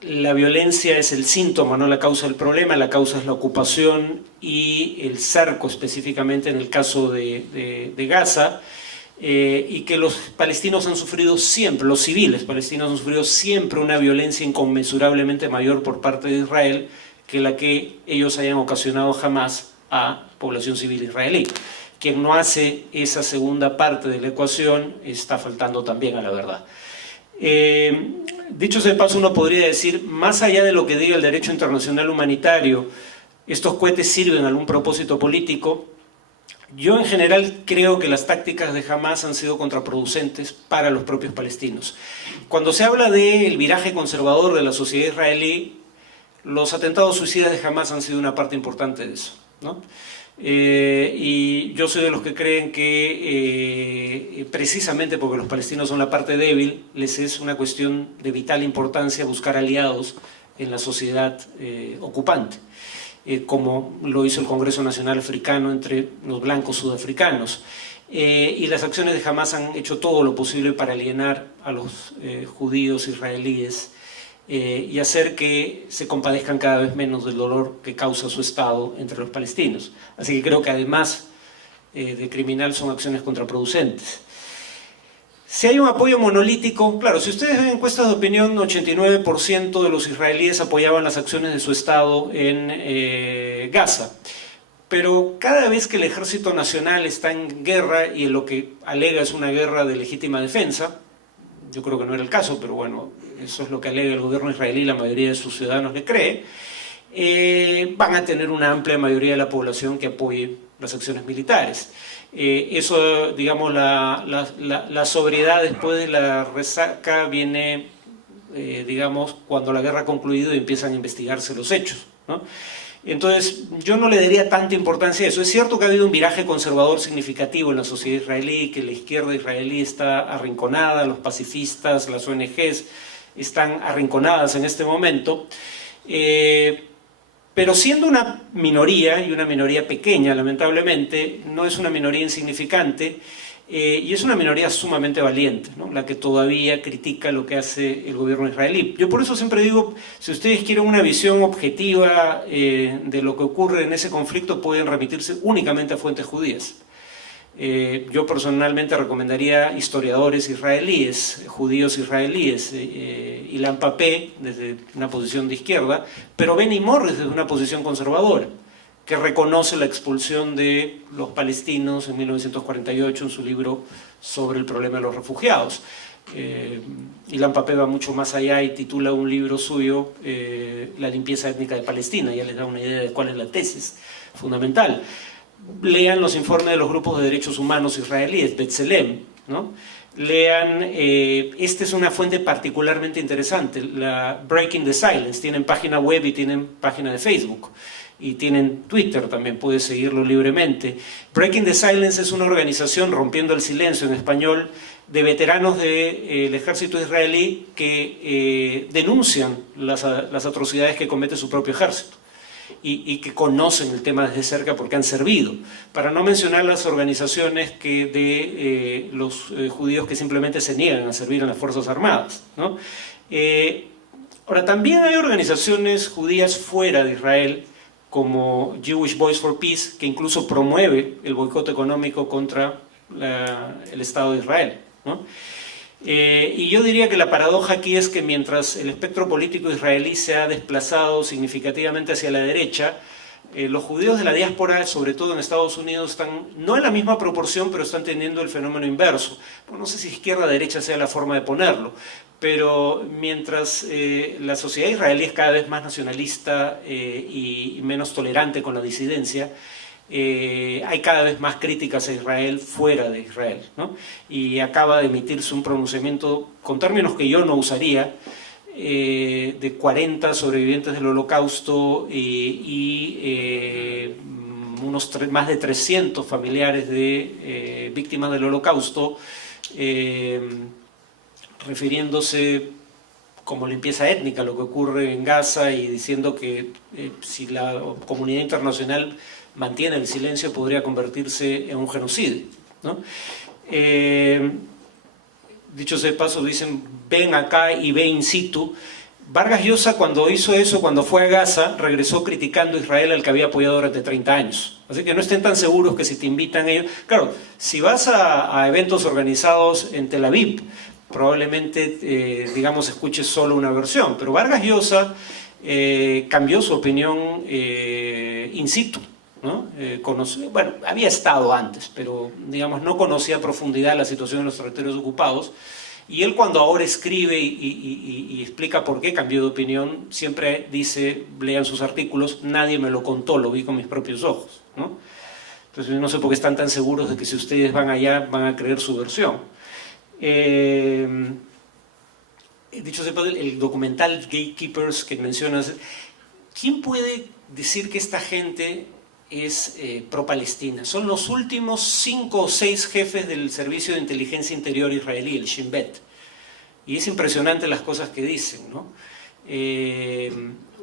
la violencia es el síntoma, no la causa del problema. La causa es la ocupación y el cerco, específicamente en el caso de Gaza, y que los palestinos han sufrido siempre, los civiles palestinos han sufrido siempre una violencia inconmensurablemente mayor por parte de Israel que la que ellos hayan ocasionado jamás a población civil israelí. Quien no hace esa segunda parte de la ecuación está faltando también a la verdad. Dicho sea de paso, uno podría decir, más allá de lo que diga el derecho internacional humanitario, estos cohetes sirven a algún propósito político. Yo en general creo que las tácticas de Hamas han sido contraproducentes para los propios palestinos. Cuando se habla del viraje conservador de la sociedad israelí, los atentados suicidas de Hamas han sido una parte importante de eso, ¿no? Y yo soy de los que creen que precisamente porque los palestinos son la parte débil, les es una cuestión de vital importancia buscar aliados en la sociedad ocupante, como lo hizo el Congreso Nacional Africano entre los blancos sudafricanos. Y las acciones de Hamas han hecho todo lo posible para alienar a los judíos israelíes y hacer que se compadezcan cada vez menos del dolor que causa su Estado entre los palestinos. Así que creo que además de criminal son acciones contraproducentes. Si hay un apoyo monolítico, claro, si ustedes ven encuestas de opinión, 89% de los israelíes apoyaban las acciones de su Estado en Gaza. Pero cada vez que el Ejército Nacional está en guerra y en lo que alega es una guerra de legítima defensa, yo creo que no era el caso, pero bueno, eso es lo que alega el gobierno israelí, la mayoría de sus ciudadanos le cree, van a tener una amplia mayoría de la población que apoye las acciones militares. Eso, digamos, la sobriedad después de la resaca viene, digamos, cuando la guerra ha concluido y empiezan a investigarse los hechos, ¿no? Entonces, yo no le daría tanta importancia a eso. Es cierto que ha habido un viraje conservador significativo en la sociedad israelí, que la izquierda israelí está arrinconada, los pacifistas, las ONGs están arrinconadas en este momento, Pero siendo una minoría, y una minoría pequeña, lamentablemente, no es una minoría insignificante, y es una minoría sumamente valiente, ¿no? La que todavía critica lo que hace el gobierno israelí. Yo por eso siempre digo, si ustedes quieren una visión objetiva de lo que ocurre en ese conflicto, pueden remitirse únicamente a fuentes judías. Yo personalmente recomendaría historiadores israelíes, judíos israelíes, Ilan Papé desde una posición de izquierda, pero Benny Morris desde una posición conservadora, que reconoce la expulsión de los palestinos en 1948 en su libro sobre el problema de los refugiados. Ilan Papé va mucho más allá y titula un libro suyo, La limpieza étnica de Palestina, ya les da una idea de cuál es la tesis fundamental. Lean los informes de los grupos de derechos humanos israelíes, B'Tselem, ¿no? Lean, esta es una fuente particularmente interesante, la Breaking the Silence, tienen página web y tienen página de Facebook. Y tienen Twitter también, puedes seguirlo libremente. Breaking the Silence es una organización, rompiendo el silencio en español, de veteranos del ejército israelí que denuncian las atrocidades que comete su propio ejército y que conocen el tema desde cerca porque han servido. Para no mencionar las organizaciones de los judíos que simplemente se niegan a servir en las Fuerzas Armadas, ¿no? Ahora, también hay organizaciones judías fuera de Israel, como Jewish Voice for Peace, que incluso promueve el boicot económico contra el Estado de Israel, ¿no? Y yo diría que la paradoja aquí es que mientras el espectro político israelí se ha desplazado significativamente hacia la derecha, los judíos de la diáspora, sobre todo en Estados Unidos, están no en la misma proporción, pero están teniendo el fenómeno inverso. No sé si izquierda o derecha sea la forma de ponerlo, pero mientras la sociedad israelí es cada vez más nacionalista y menos tolerante con la disidencia, hay cada vez más críticas a Israel fuera de Israel, ¿no? Y acaba de emitirse un pronunciamiento con términos que yo no usaría, de 40 sobrevivientes del Holocausto y más de 300 familiares de víctimas del Holocausto, refiriéndose como limpieza étnica a lo que ocurre en Gaza y diciendo que si la comunidad internacional mantiene el silencio podría convertirse en un genocidio, ¿no? Dicho sea de paso, dicen ven acá y ve in situ. Vargas Llosa, cuando hizo eso, cuando fue a Gaza, regresó criticando a Israel al que había apoyado durante 30 años. Así que no estén tan seguros que si te invitan ellos... Claro, si vas a eventos organizados en Tel Aviv, probablemente, digamos, escuches solo una versión. Pero Vargas Llosa cambió su opinión in situ, ¿no? Bueno, había estado antes, pero digamos no conocía a profundidad la situación en los territorios ocupados, y él cuando ahora escribe y explica por qué cambió de opinión, siempre dice, lean sus artículos, nadie me lo contó, lo vi con mis propios ojos, ¿no? Entonces no sé por qué están tan seguros de que si ustedes van allá van a creer su versión. Dicho sea, el documental Gatekeepers que mencionas, ¿quién puede decir que esta gente es pro-Palestina? Son los últimos 5 o 6 jefes del servicio de inteligencia interior israelí, el Shin Bet. Y es impresionante las cosas que dicen, ¿no?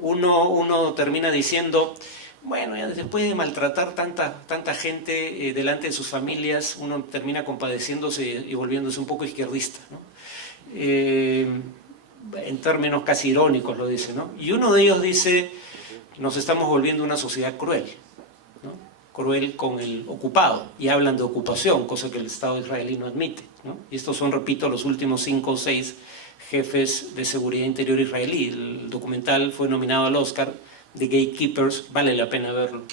Uno termina diciendo, bueno, ya después de maltratar tanta gente delante de sus familias, uno termina compadeciéndose y volviéndose un poco izquierdista, ¿no? En términos casi irónicos lo dice, ¿no? Y uno de ellos dice, nos estamos volviendo una sociedad cruel, ¿no? Cruel con el ocupado, y hablan de ocupación, cosa que el Estado israelí no admite, ¿no? Y estos son, repito, los últimos 5 o 6 jefes de seguridad interior israelí. El documental fue nominado al Oscar, The Gatekeepers, vale la pena verlo.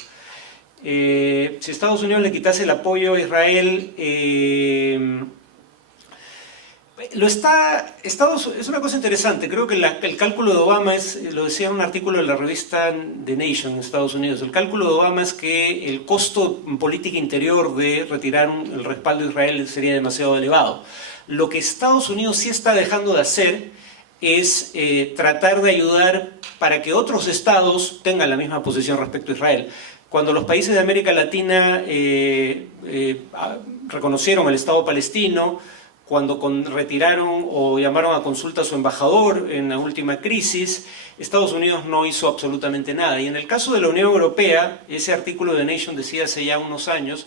Si Estados Unidos le quitase el apoyo a Israel, es una cosa interesante. Creo que el cálculo de Obama lo decía en un artículo de la revista The Nation en Estados Unidos, el cálculo de Obama es que el costo en política interior de retirar el respaldo a Israel sería demasiado elevado. Lo que Estados Unidos sí está dejando de hacer es tratar de ayudar para que otros estados tengan la misma posición respecto a Israel. Cuando los países de América Latina reconocieron el Estado palestino, cuando retiraron o llamaron a consulta a su embajador en la última crisis, Estados Unidos no hizo absolutamente nada. Y en el caso de la Unión Europea, ese artículo de Nation decía hace ya unos años,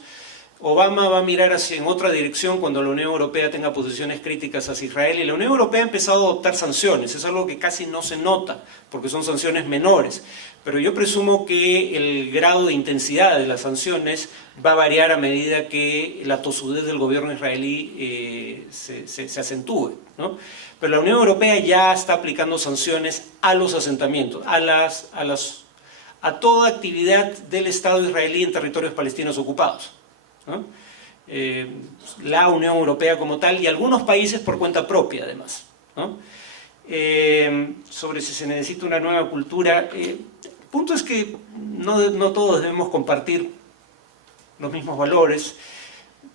Obama va a mirar en otra dirección cuando la Unión Europea tenga posiciones críticas hacia Israel, y la Unión Europea ha empezado a adoptar sanciones. Es algo que casi no se nota, porque son sanciones menores. Pero yo presumo que el grado de intensidad de las sanciones va a variar a medida que la tosudez del gobierno israelí se acentúe, ¿no? Pero la Unión Europea ya está aplicando sanciones a los asentamientos, a toda actividad del Estado israelí en territorios palestinos ocupados, ¿no? La Unión Europea como tal y algunos países por cuenta propia además, ¿no? Sobre si se necesita una nueva cultura, el punto es que no todos debemos compartir los mismos valores,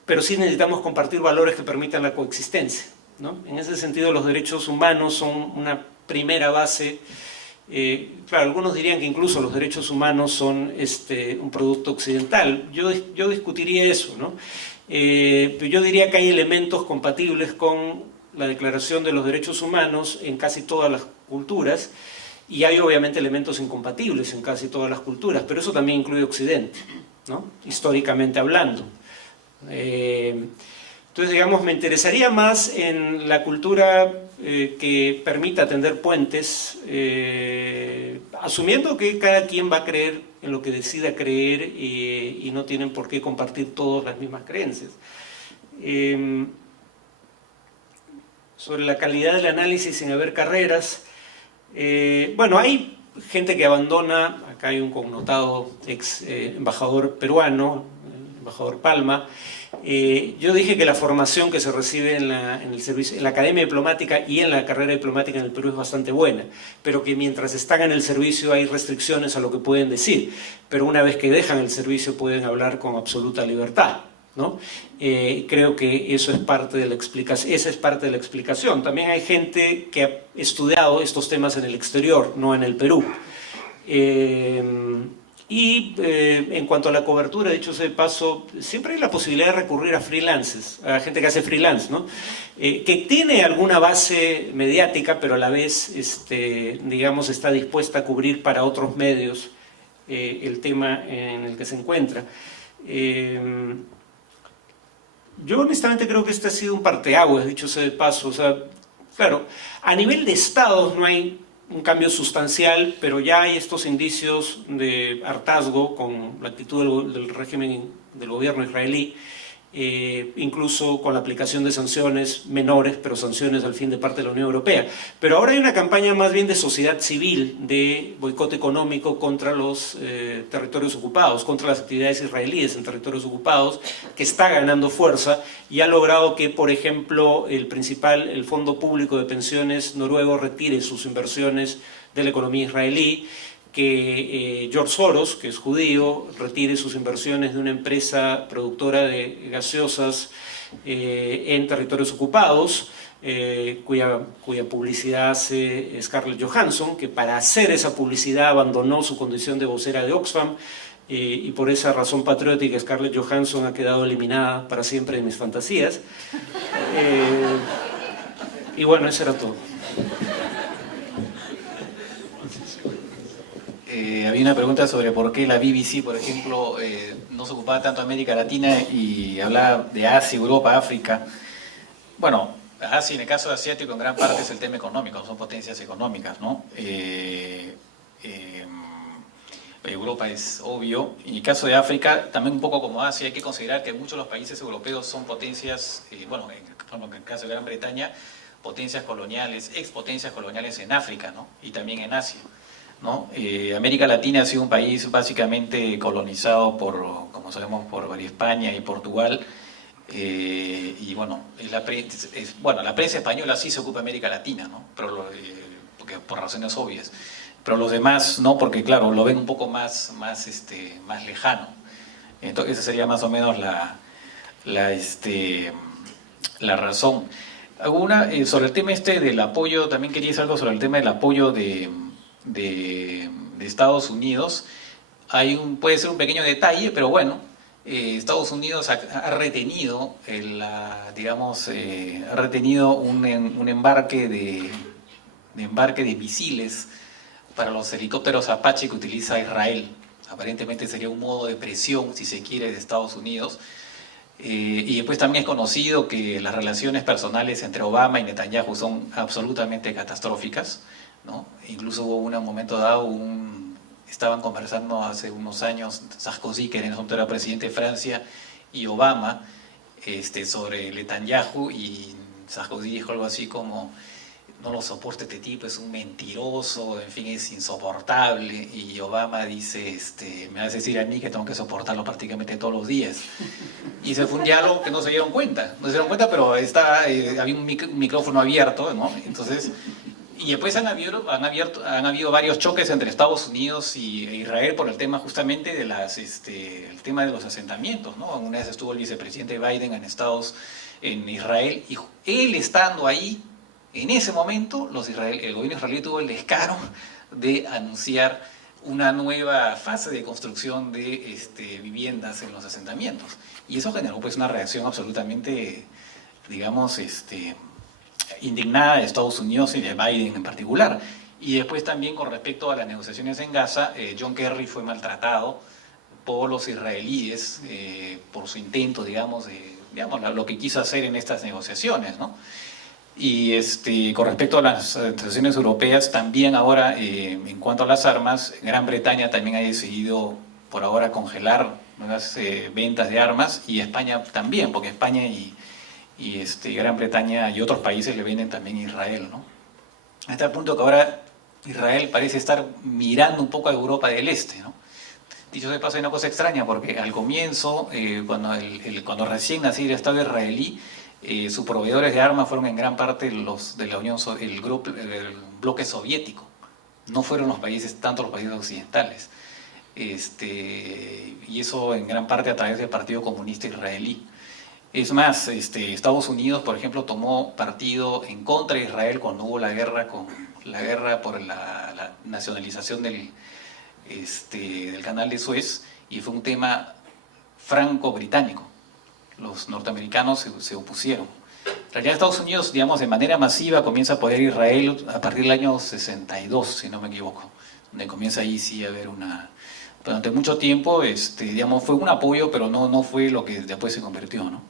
pero sí necesitamos compartir valores que permitan la coexistencia, ¿no? En ese sentido los derechos humanos son una primera base. Claro, algunos dirían que incluso los derechos humanos son un producto occidental. Yo discutiría eso, ¿no? Pero yo diría que hay elementos compatibles con la Declaración de los Derechos Humanos en casi todas las culturas, y hay obviamente elementos incompatibles en casi todas las culturas, pero eso también incluye Occidente, ¿no? Históricamente hablando. Entonces, digamos, me interesaría más en la cultura que permita tender puentes, asumiendo que cada quien va a creer en lo que decida creer y no tienen por qué compartir todos las mismas creencias. Sobre la calidad del análisis sin haber carreras, bueno, hay gente que abandona, acá hay un connotado ex embajador peruano, el embajador Palma. Yo dije que la formación que se recibe en el servicio, en la academia diplomática y en la carrera diplomática en el Perú es bastante buena, pero que mientras están en el servicio hay restricciones a lo que pueden decir, pero una vez que dejan el servicio pueden hablar con absoluta libertad, ¿no? Creo que eso es parte de la explicación. Esa es parte de la explicación. También hay gente que ha estudiado estos temas en el exterior, no en el Perú. En cuanto a la cobertura, dicho sea de paso, siempre hay la posibilidad de recurrir a freelancers, a gente que hace freelance, ¿no? Que tiene alguna base mediática, pero a la vez, digamos, está dispuesta a cubrir para otros medios el tema en el que se encuentra. Yo honestamente creo que este ha sido un parteaguas, dicho sea de paso. O sea, claro, a nivel de estados no hay un cambio sustancial, pero ya hay estos indicios de hartazgo con la actitud del régimen del gobierno israelí, incluso con la aplicación de sanciones menores, pero sanciones al fin de parte de la Unión Europea. Pero ahora hay una campaña más bien de sociedad civil, de boicot económico contra los territorios ocupados, contra las actividades israelíes en territorios ocupados, que está ganando fuerza y ha logrado que, por ejemplo, el Fondo Público de Pensiones noruego retire sus inversiones de la economía israelí, que George Soros, que es judío, retire sus inversiones de una empresa productora de gaseosas en territorios ocupados, cuya publicidad hace Scarlett Johansson, que para hacer esa publicidad abandonó su condición de vocera de Oxfam, y por esa razón patriótica Scarlett Johansson ha quedado eliminada para siempre de mis fantasías. Y bueno, eso era todo. Había una pregunta sobre por qué la BBC, por ejemplo, no se ocupaba tanto de América Latina y hablaba de Asia, Europa, África. Bueno, Asia, en el caso asiático, en gran parte es el tema económico, son potencias económicas, ¿no? Europa es obvio. En el caso de África, también un poco como Asia, hay que considerar que muchos de los países europeos son potencias, bueno, en el caso de Gran Bretaña, potencias coloniales, expotencias coloniales en África, ¿no? Y también en Asia, ¿no? América Latina ha sido un país básicamente colonizado como sabemos, por España y Portugal, y bueno, la prensa española sí se ocupa de América Latina, ¿no? Pero porque por razones obvias, pero los demás no, porque claro, lo ven un poco más lejano. Entonces esa sería más o menos la razón. Sobre el tema del apoyo, también quería decir algo sobre el tema del apoyo de Estados Unidos. Puede ser un pequeño detalle, pero bueno, Estados Unidos ha retenido, ha retenido un embarque de misiles para los helicópteros Apache que utiliza Israel. Aparentemente sería un modo de presión, si se quiere, de Estados Unidos. Y después también es conocido que las relaciones personales entre Obama y Netanyahu son absolutamente catastróficas, ¿no? Incluso hubo un momento dado, estaban conversando hace unos años Sarkozy, que en ese momento era presidente de Francia, y Obama, sobre Netanyahu, y Sarkozy dijo algo así como: no lo soporta este tipo, es un mentiroso, en fin, es insoportable. Y Obama dice, me vas a decir a mí que tengo que soportarlo prácticamente todos los días. Y ese fue un diálogo que no se dieron cuenta, pero había un micrófono abierto, ¿no? Entonces, y después han habido varios choques entre Estados Unidos e Israel por el tema justamente de el tema de los asentamientos, ¿no? Una vez estuvo el vicepresidente Biden en Israel, y él estando ahí, en ese momento, el gobierno israelí tuvo el descaro de anunciar una nueva fase de construcción de viviendas en los asentamientos. Y eso generó pues una reacción absolutamente, digamos, indignada de Estados Unidos y de Biden en particular. Y después también con respecto a las negociaciones en Gaza, John Kerry fue maltratado por los israelíes por su intento, digamos, lo que quiso hacer en estas negociaciones, ¿no? Y con respecto a las instituciones europeas, también ahora, en cuanto a las armas, Gran Bretaña también ha decidido por ahora congelar nuevas ventas de armas, y España también, porque España y Gran Bretaña y otros países le venden también a Israel, ¿no? Hasta el punto que ahora Israel parece estar mirando un poco a Europa del Este, ¿no? Dicho de paso, hay una cosa extraña, porque al comienzo, cuando recién nació el Estado israelí, sus proveedores de armas fueron en gran parte los de la el bloque soviético, no fueron tanto los países occidentales, y eso en gran parte a través del Partido Comunista Israelí. Es más, Estados Unidos, por ejemplo, tomó partido en contra de Israel cuando hubo la guerra por la nacionalización del canal de Suez, y fue un tema franco-británico. Los norteamericanos se opusieron. En realidad Estados Unidos, digamos, de manera masiva comienza a apoyar a Israel a partir del año 62, si no me equivoco, donde comienza ahí sí a haber durante mucho tiempo, digamos, fue un apoyo, pero no fue lo que después se convirtió, ¿no?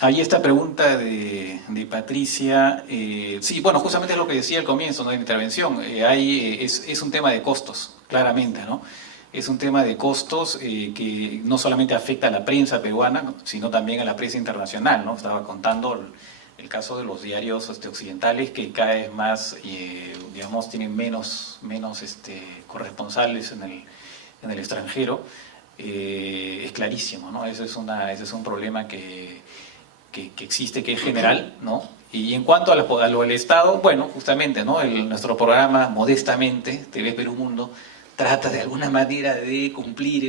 Hay esta pregunta de Patricia, sí, bueno, justamente es lo que decía al comienzo, ¿no?, de la intervención, es un tema de costos, claramente, ¿no? Es un tema de costos que no solamente afecta a la prensa peruana, sino también a la prensa internacional, ¿no? Estaba contando el caso de los diarios occidentales, que cada vez más, digamos, tienen menos corresponsales en el extranjero. Es clarísimo, ¿no? Ese es un problema que existe, que es general, ¿no? Y en cuanto a lo del Estado, bueno, justamente, ¿no? Nuestro programa, modestamente, TV Perú Mundo, trata de alguna manera de cumplir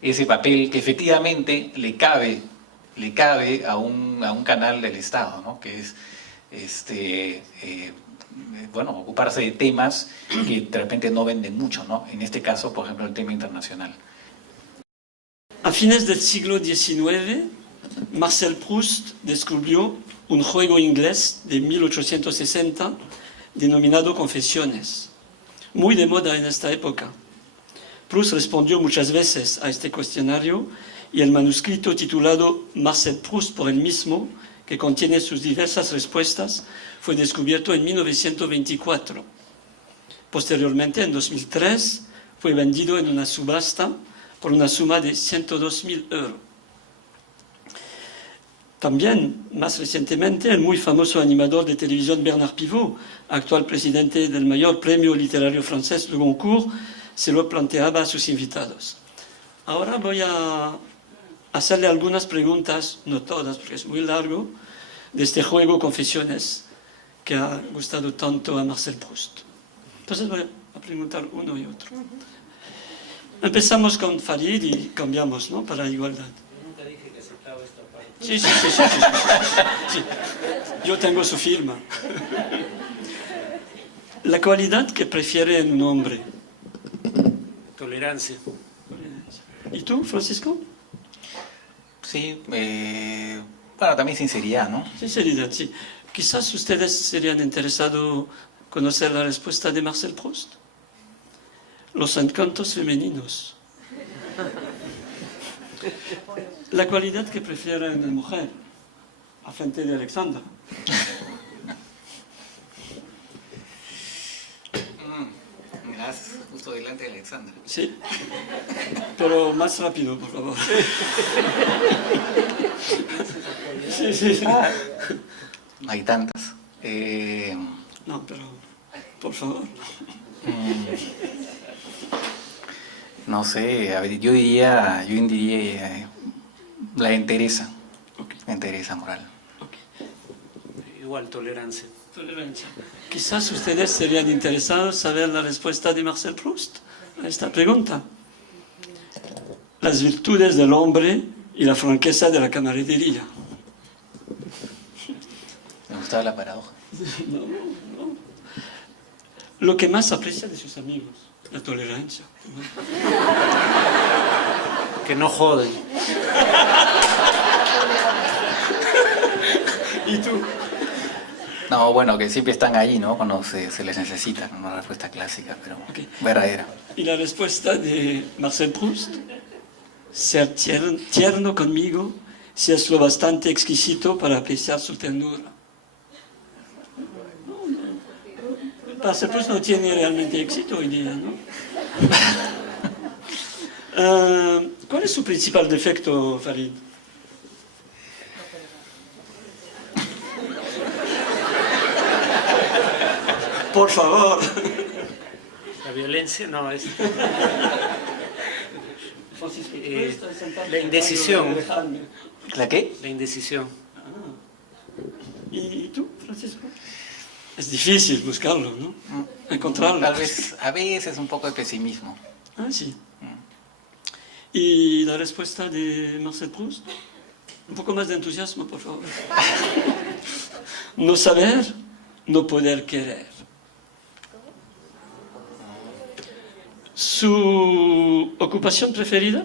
ese papel que efectivamente le cabe a un canal del Estado, ¿no? Que es ocuparse de temas que de repente no venden mucho, ¿no? En este caso, por ejemplo, el tema internacional. A fines del siglo XIX, Marcel Proust descubrió un juego inglés de 1860 denominado Confesiones, muy de moda en esta época. Proust respondió muchas veces a este cuestionario, y el manuscrito titulado Marcel Proust por él mismo, que contiene sus diversas respuestas, fue descubierto en 1924. Posteriormente, en 2003, fue vendido en una subasta por una suma de 102.000 euros. También, más recientemente, el muy famoso animador de televisión Bernard Pivot, actual presidente del mayor premio literario francés, Le Goncourt, se lo planteaba a sus invitados. Ahora voy a hacerle algunas preguntas, no todas porque es muy largo, de este juego Confesiones que ha gustado tanto a Marcel Proust. Entonces voy a preguntar uno y otro. Empezamos con Farid y cambiamos, ¿no?, para igualdad. Nunca dije que aceptaba esta parte. Sí. Yo tengo su firma. La cualidad que prefiere en un hombre. Tolerancia. ¿Y tú, Francisco? Sí, bueno, también sinceridad, ¿no? Sinceridad, sí. Quizás ustedes serían interesados conocer la respuesta de Marcel Proust. Los encantos femeninos. La cualidad que prefiere una mujer a frente de Alexandra. Mirás justo delante de Alexandra. Sí, pero más rápido, por favor. Sí, sí, sí. No hay tantas. No, pero por favor. No sé, a ver, yo diría la entereza. Entereza moral. Igual tolerancia. Tolerancia. Quizás ustedes serían interesados en saber la respuesta de Marcel Proust a esta pregunta. Las virtudes del hombre y la franqueza de la camaradería. Me gustaba la paradoja. No, no. Lo que más aprecia de sus amigos, la tolerancia. Que no joden. ¿Y tú? No, bueno, que siempre están ahí, ¿no? Cuando se les necesita, una respuesta clásica, pero verdadera. Y la respuesta de Marcel Proust, ser tierno conmigo si es lo bastante exquisito para apreciar su ternura. Marcel Proust no tiene realmente éxito hoy día, ¿no? ¿Cuál es su principal defecto, Farid? Por favor. La violencia no es... la indecisión. ¿La qué? La indecisión. ¿Y tú, Francisco? Es difícil buscarlo, ¿no? Encontrarlo. Tal vez, a veces un poco de pesimismo. Ah, sí. ¿Y la respuesta de Marcel Proust? Un poco más de entusiasmo, por favor. No saber, no poder querer. ¿Su ocupación preferida?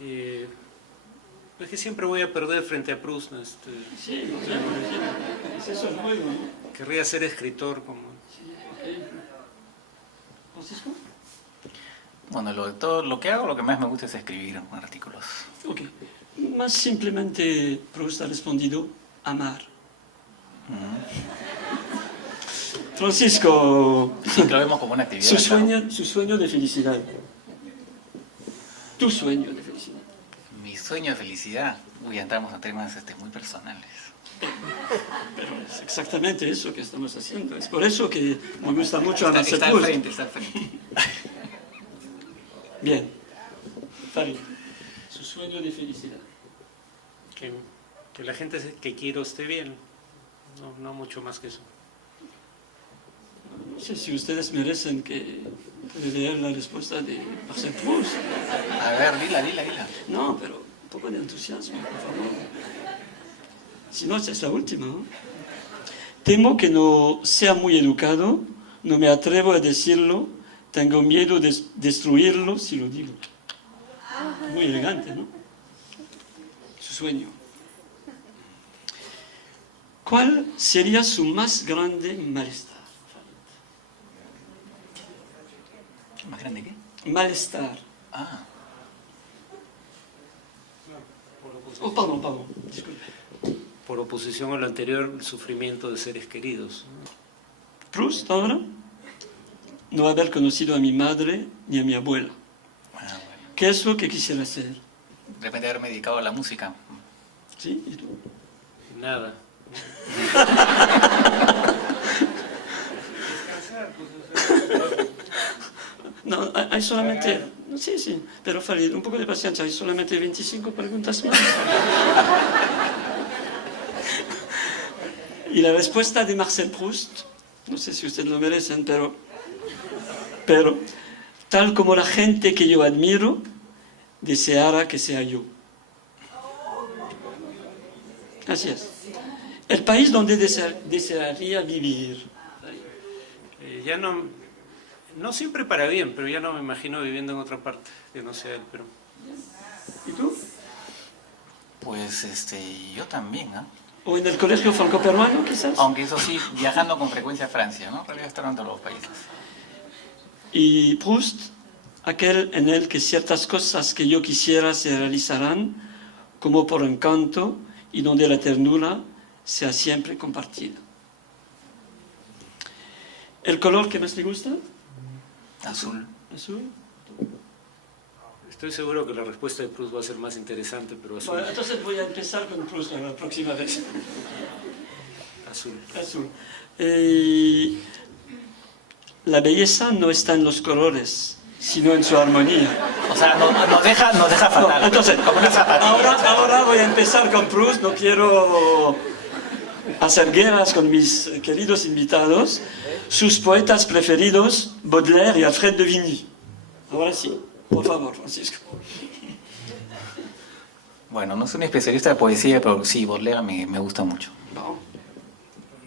Es que siempre voy a perder frente a Proust, ¿no? Sí, eso es bueno, ¿no? Querría ser escritor como... ¿Francisco? Bueno, todo lo que hago, lo que más me gusta es escribir artículos. Ok. Más simplemente Proust ha respondido amar. Francisco, Sí, lo vemos como una actividad. su sueño de felicidad. Tu sueño de felicidad. Mi sueño de felicidad. Uy, entramos a temas muy personales. Pero es exactamente eso que estamos haciendo. Es por eso que me gusta mucho a Marcel Está al Proust. frente, está al frente. Bien. Farid, su sueño de felicidad. Que la gente que quiero esté bien. No mucho más que eso. No sé si ustedes merecen que leer la respuesta de Marcel Proust. A ver, dila. No, pero un poco de entusiasmo, por favor. Si no, esta es la última, ¿no? Temo que no sea muy educado, no me atrevo a decirlo, tengo miedo de destruirlo si lo digo. Muy elegante, ¿no? Su sueño. ¿Cuál sería su más grande malestar? ¿Más grande qué? Malestar. Ah. Oh, perdón, disculpe. Por oposición a lo anterior, el sufrimiento de seres queridos. Proust, ahora, no haber conocido a mi madre ni a mi abuela. Bueno. ¿Qué es lo que quisiera hacer? De repente haberme dedicado a la música. ¿Sí? ¿Y tú? Nada. No, hay solamente... Sí, pero Farid, un poco de paciencia, hay solamente 25 preguntas más. Y la respuesta de Marcel Proust, no sé si ustedes lo merecen, pero tal como la gente que yo admiro deseara que sea yo. Así es. El país donde desearía vivir. Ya no... No siempre para bien, pero ya no me imagino viviendo en otra parte que no sea el Perú. ¿Y tú? Pues yo también, ¿no? ¿O en el colegio franco-peruano, quizás? Aunque eso sí, viajando con frecuencia a Francia, ¿no? Pero ya estar en todos los países. Y Proust, aquel en el que ciertas cosas que yo quisiera se realizarán como por encanto y donde la ternura sea siempre compartida. ¿El color que más te gusta? Azul. ¿Azul? Estoy seguro que la respuesta de Proust va a ser más interesante, pero azul. Bueno, entonces voy a empezar con Proust la próxima vez. Azul. Azul. La belleza no está en los colores, sino en su armonía. O sea, nos deja fatal. No, entonces, como una zapatilla. ahora voy a empezar con Proust. No quiero hacer guerras con mis queridos invitados. Sus poetas preferidos, Baudelaire y Alfred de Vigny. Ahora sí, por favor, Francisco. Bueno, no soy un especialista de poesía, pero sí, Baudelaire me gusta mucho. No.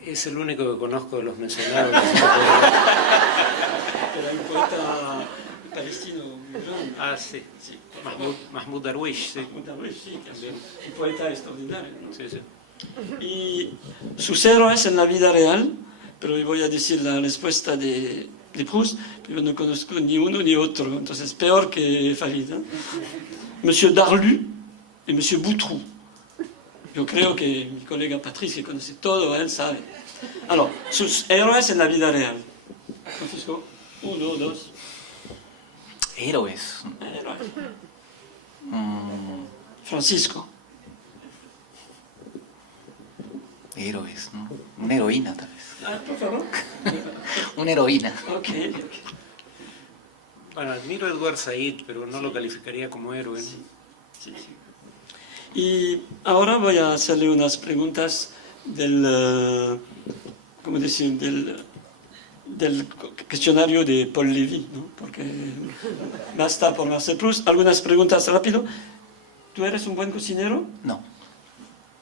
Es el único que conozco de los mencionados. Pero hay un poeta palestino muy grande. Ah, sí. Sí, Mahmoud Darwish, sí. Mahmoud Darwish, sí, que es un poeta extraordinario, ¿no? Sí, sí. Y sus héroes en la vida real, pero voy a decir la respuesta de Proust, pero no conozco ni uno ni otro, entonces peor que Farid. Monsieur Darlu y Monsieur Boutroux. Yo creo que mi colega Patrice, que conoce todo, él sabe. Alors, sus héroes en la vida real. Francisco, 1, 2. Héroes. Héroes. Francisco. Héroes, ¿no? Una heroína, tal vez. Ah, por favor. Una heroína. Ok. Bueno, admiro a Edward Said, pero no lo calificaría como héroe. Sí, sí. Y ahora voy a hacerle unas preguntas del, ¿cómo decir? Del cuestionario de Paul Lévy, ¿no? Porque basta por Marcel Proust. Algunas preguntas rápido. ¿Tú eres un buen cocinero? No.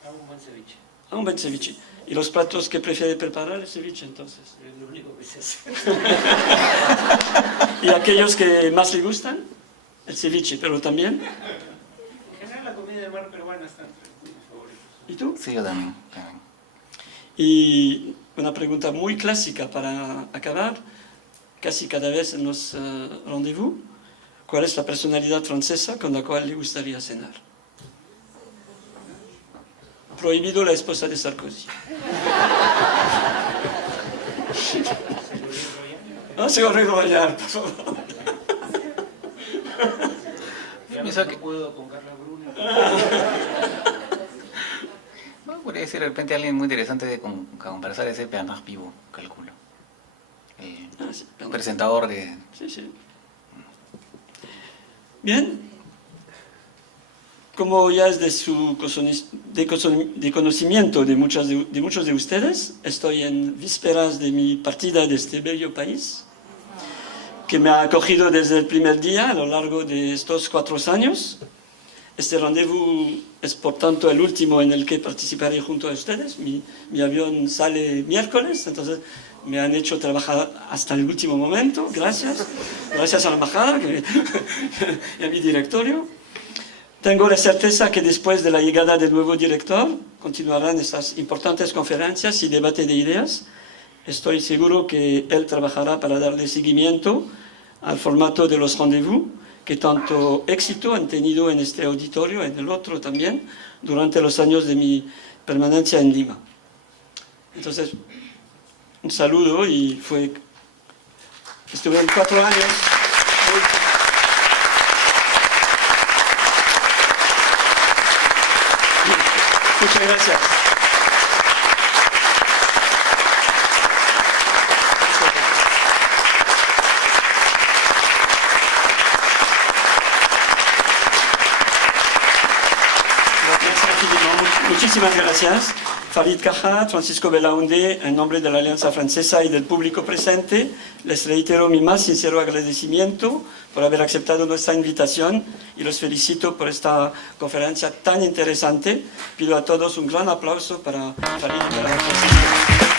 Hago un buen ceviche. Ah, un buen ceviche. ¿Y los platos que prefiere preparar el ceviche entonces? Es lo único que se hace. ¿Y aquellos que más le gustan? El ceviche, pero también. En general, la comida de mar peruana está entre mis favoritos. ¿Y tú? Sí, yo también. Y una pregunta muy clásica para acabar, casi cada vez en los rendezvous. ¿Cuál es la personalidad francesa con la cual le gustaría cenar? Prohibido la esposa de Sarkozy. Ah, Ségolène Royal, por favor. Ya no puedo con Carla Bruni. No, podría ser de repente alguien muy interesante de conversar, ese Bernard Pivot, calculo. El presentador de... Sí, sí. Bien. Como ya es de conocimiento de muchos de ustedes, estoy en vísperas de mi partida de este bello país, que me ha acogido desde el primer día a lo largo de estos 4 años. Este rendezvous es, por tanto, el último en el que participaré junto a ustedes. Mi avión sale miércoles, entonces me han hecho trabajar hasta el último momento. Gracias. Gracias a la embajada y a mi directorio. Tengo la certeza que después de la llegada del nuevo director continuarán estas importantes conferencias y debate de ideas. Estoy seguro que él trabajará para darle seguimiento al formato de los rendezvous que tanto éxito han tenido en este auditorio, en el otro también, durante los años de mi permanencia en Lima. Entonces, un saludo y estuve en 4 años. Muchas gracias. Muchísimas gracias. Farid Cajat, Francisco Belaunde, en nombre de la Alianza Francesa y del público presente, les reitero mi más sincero agradecimiento por haber aceptado nuestra invitación y los felicito por esta conferencia tan interesante. Pido a todos un gran aplauso para Farid y para Francisco.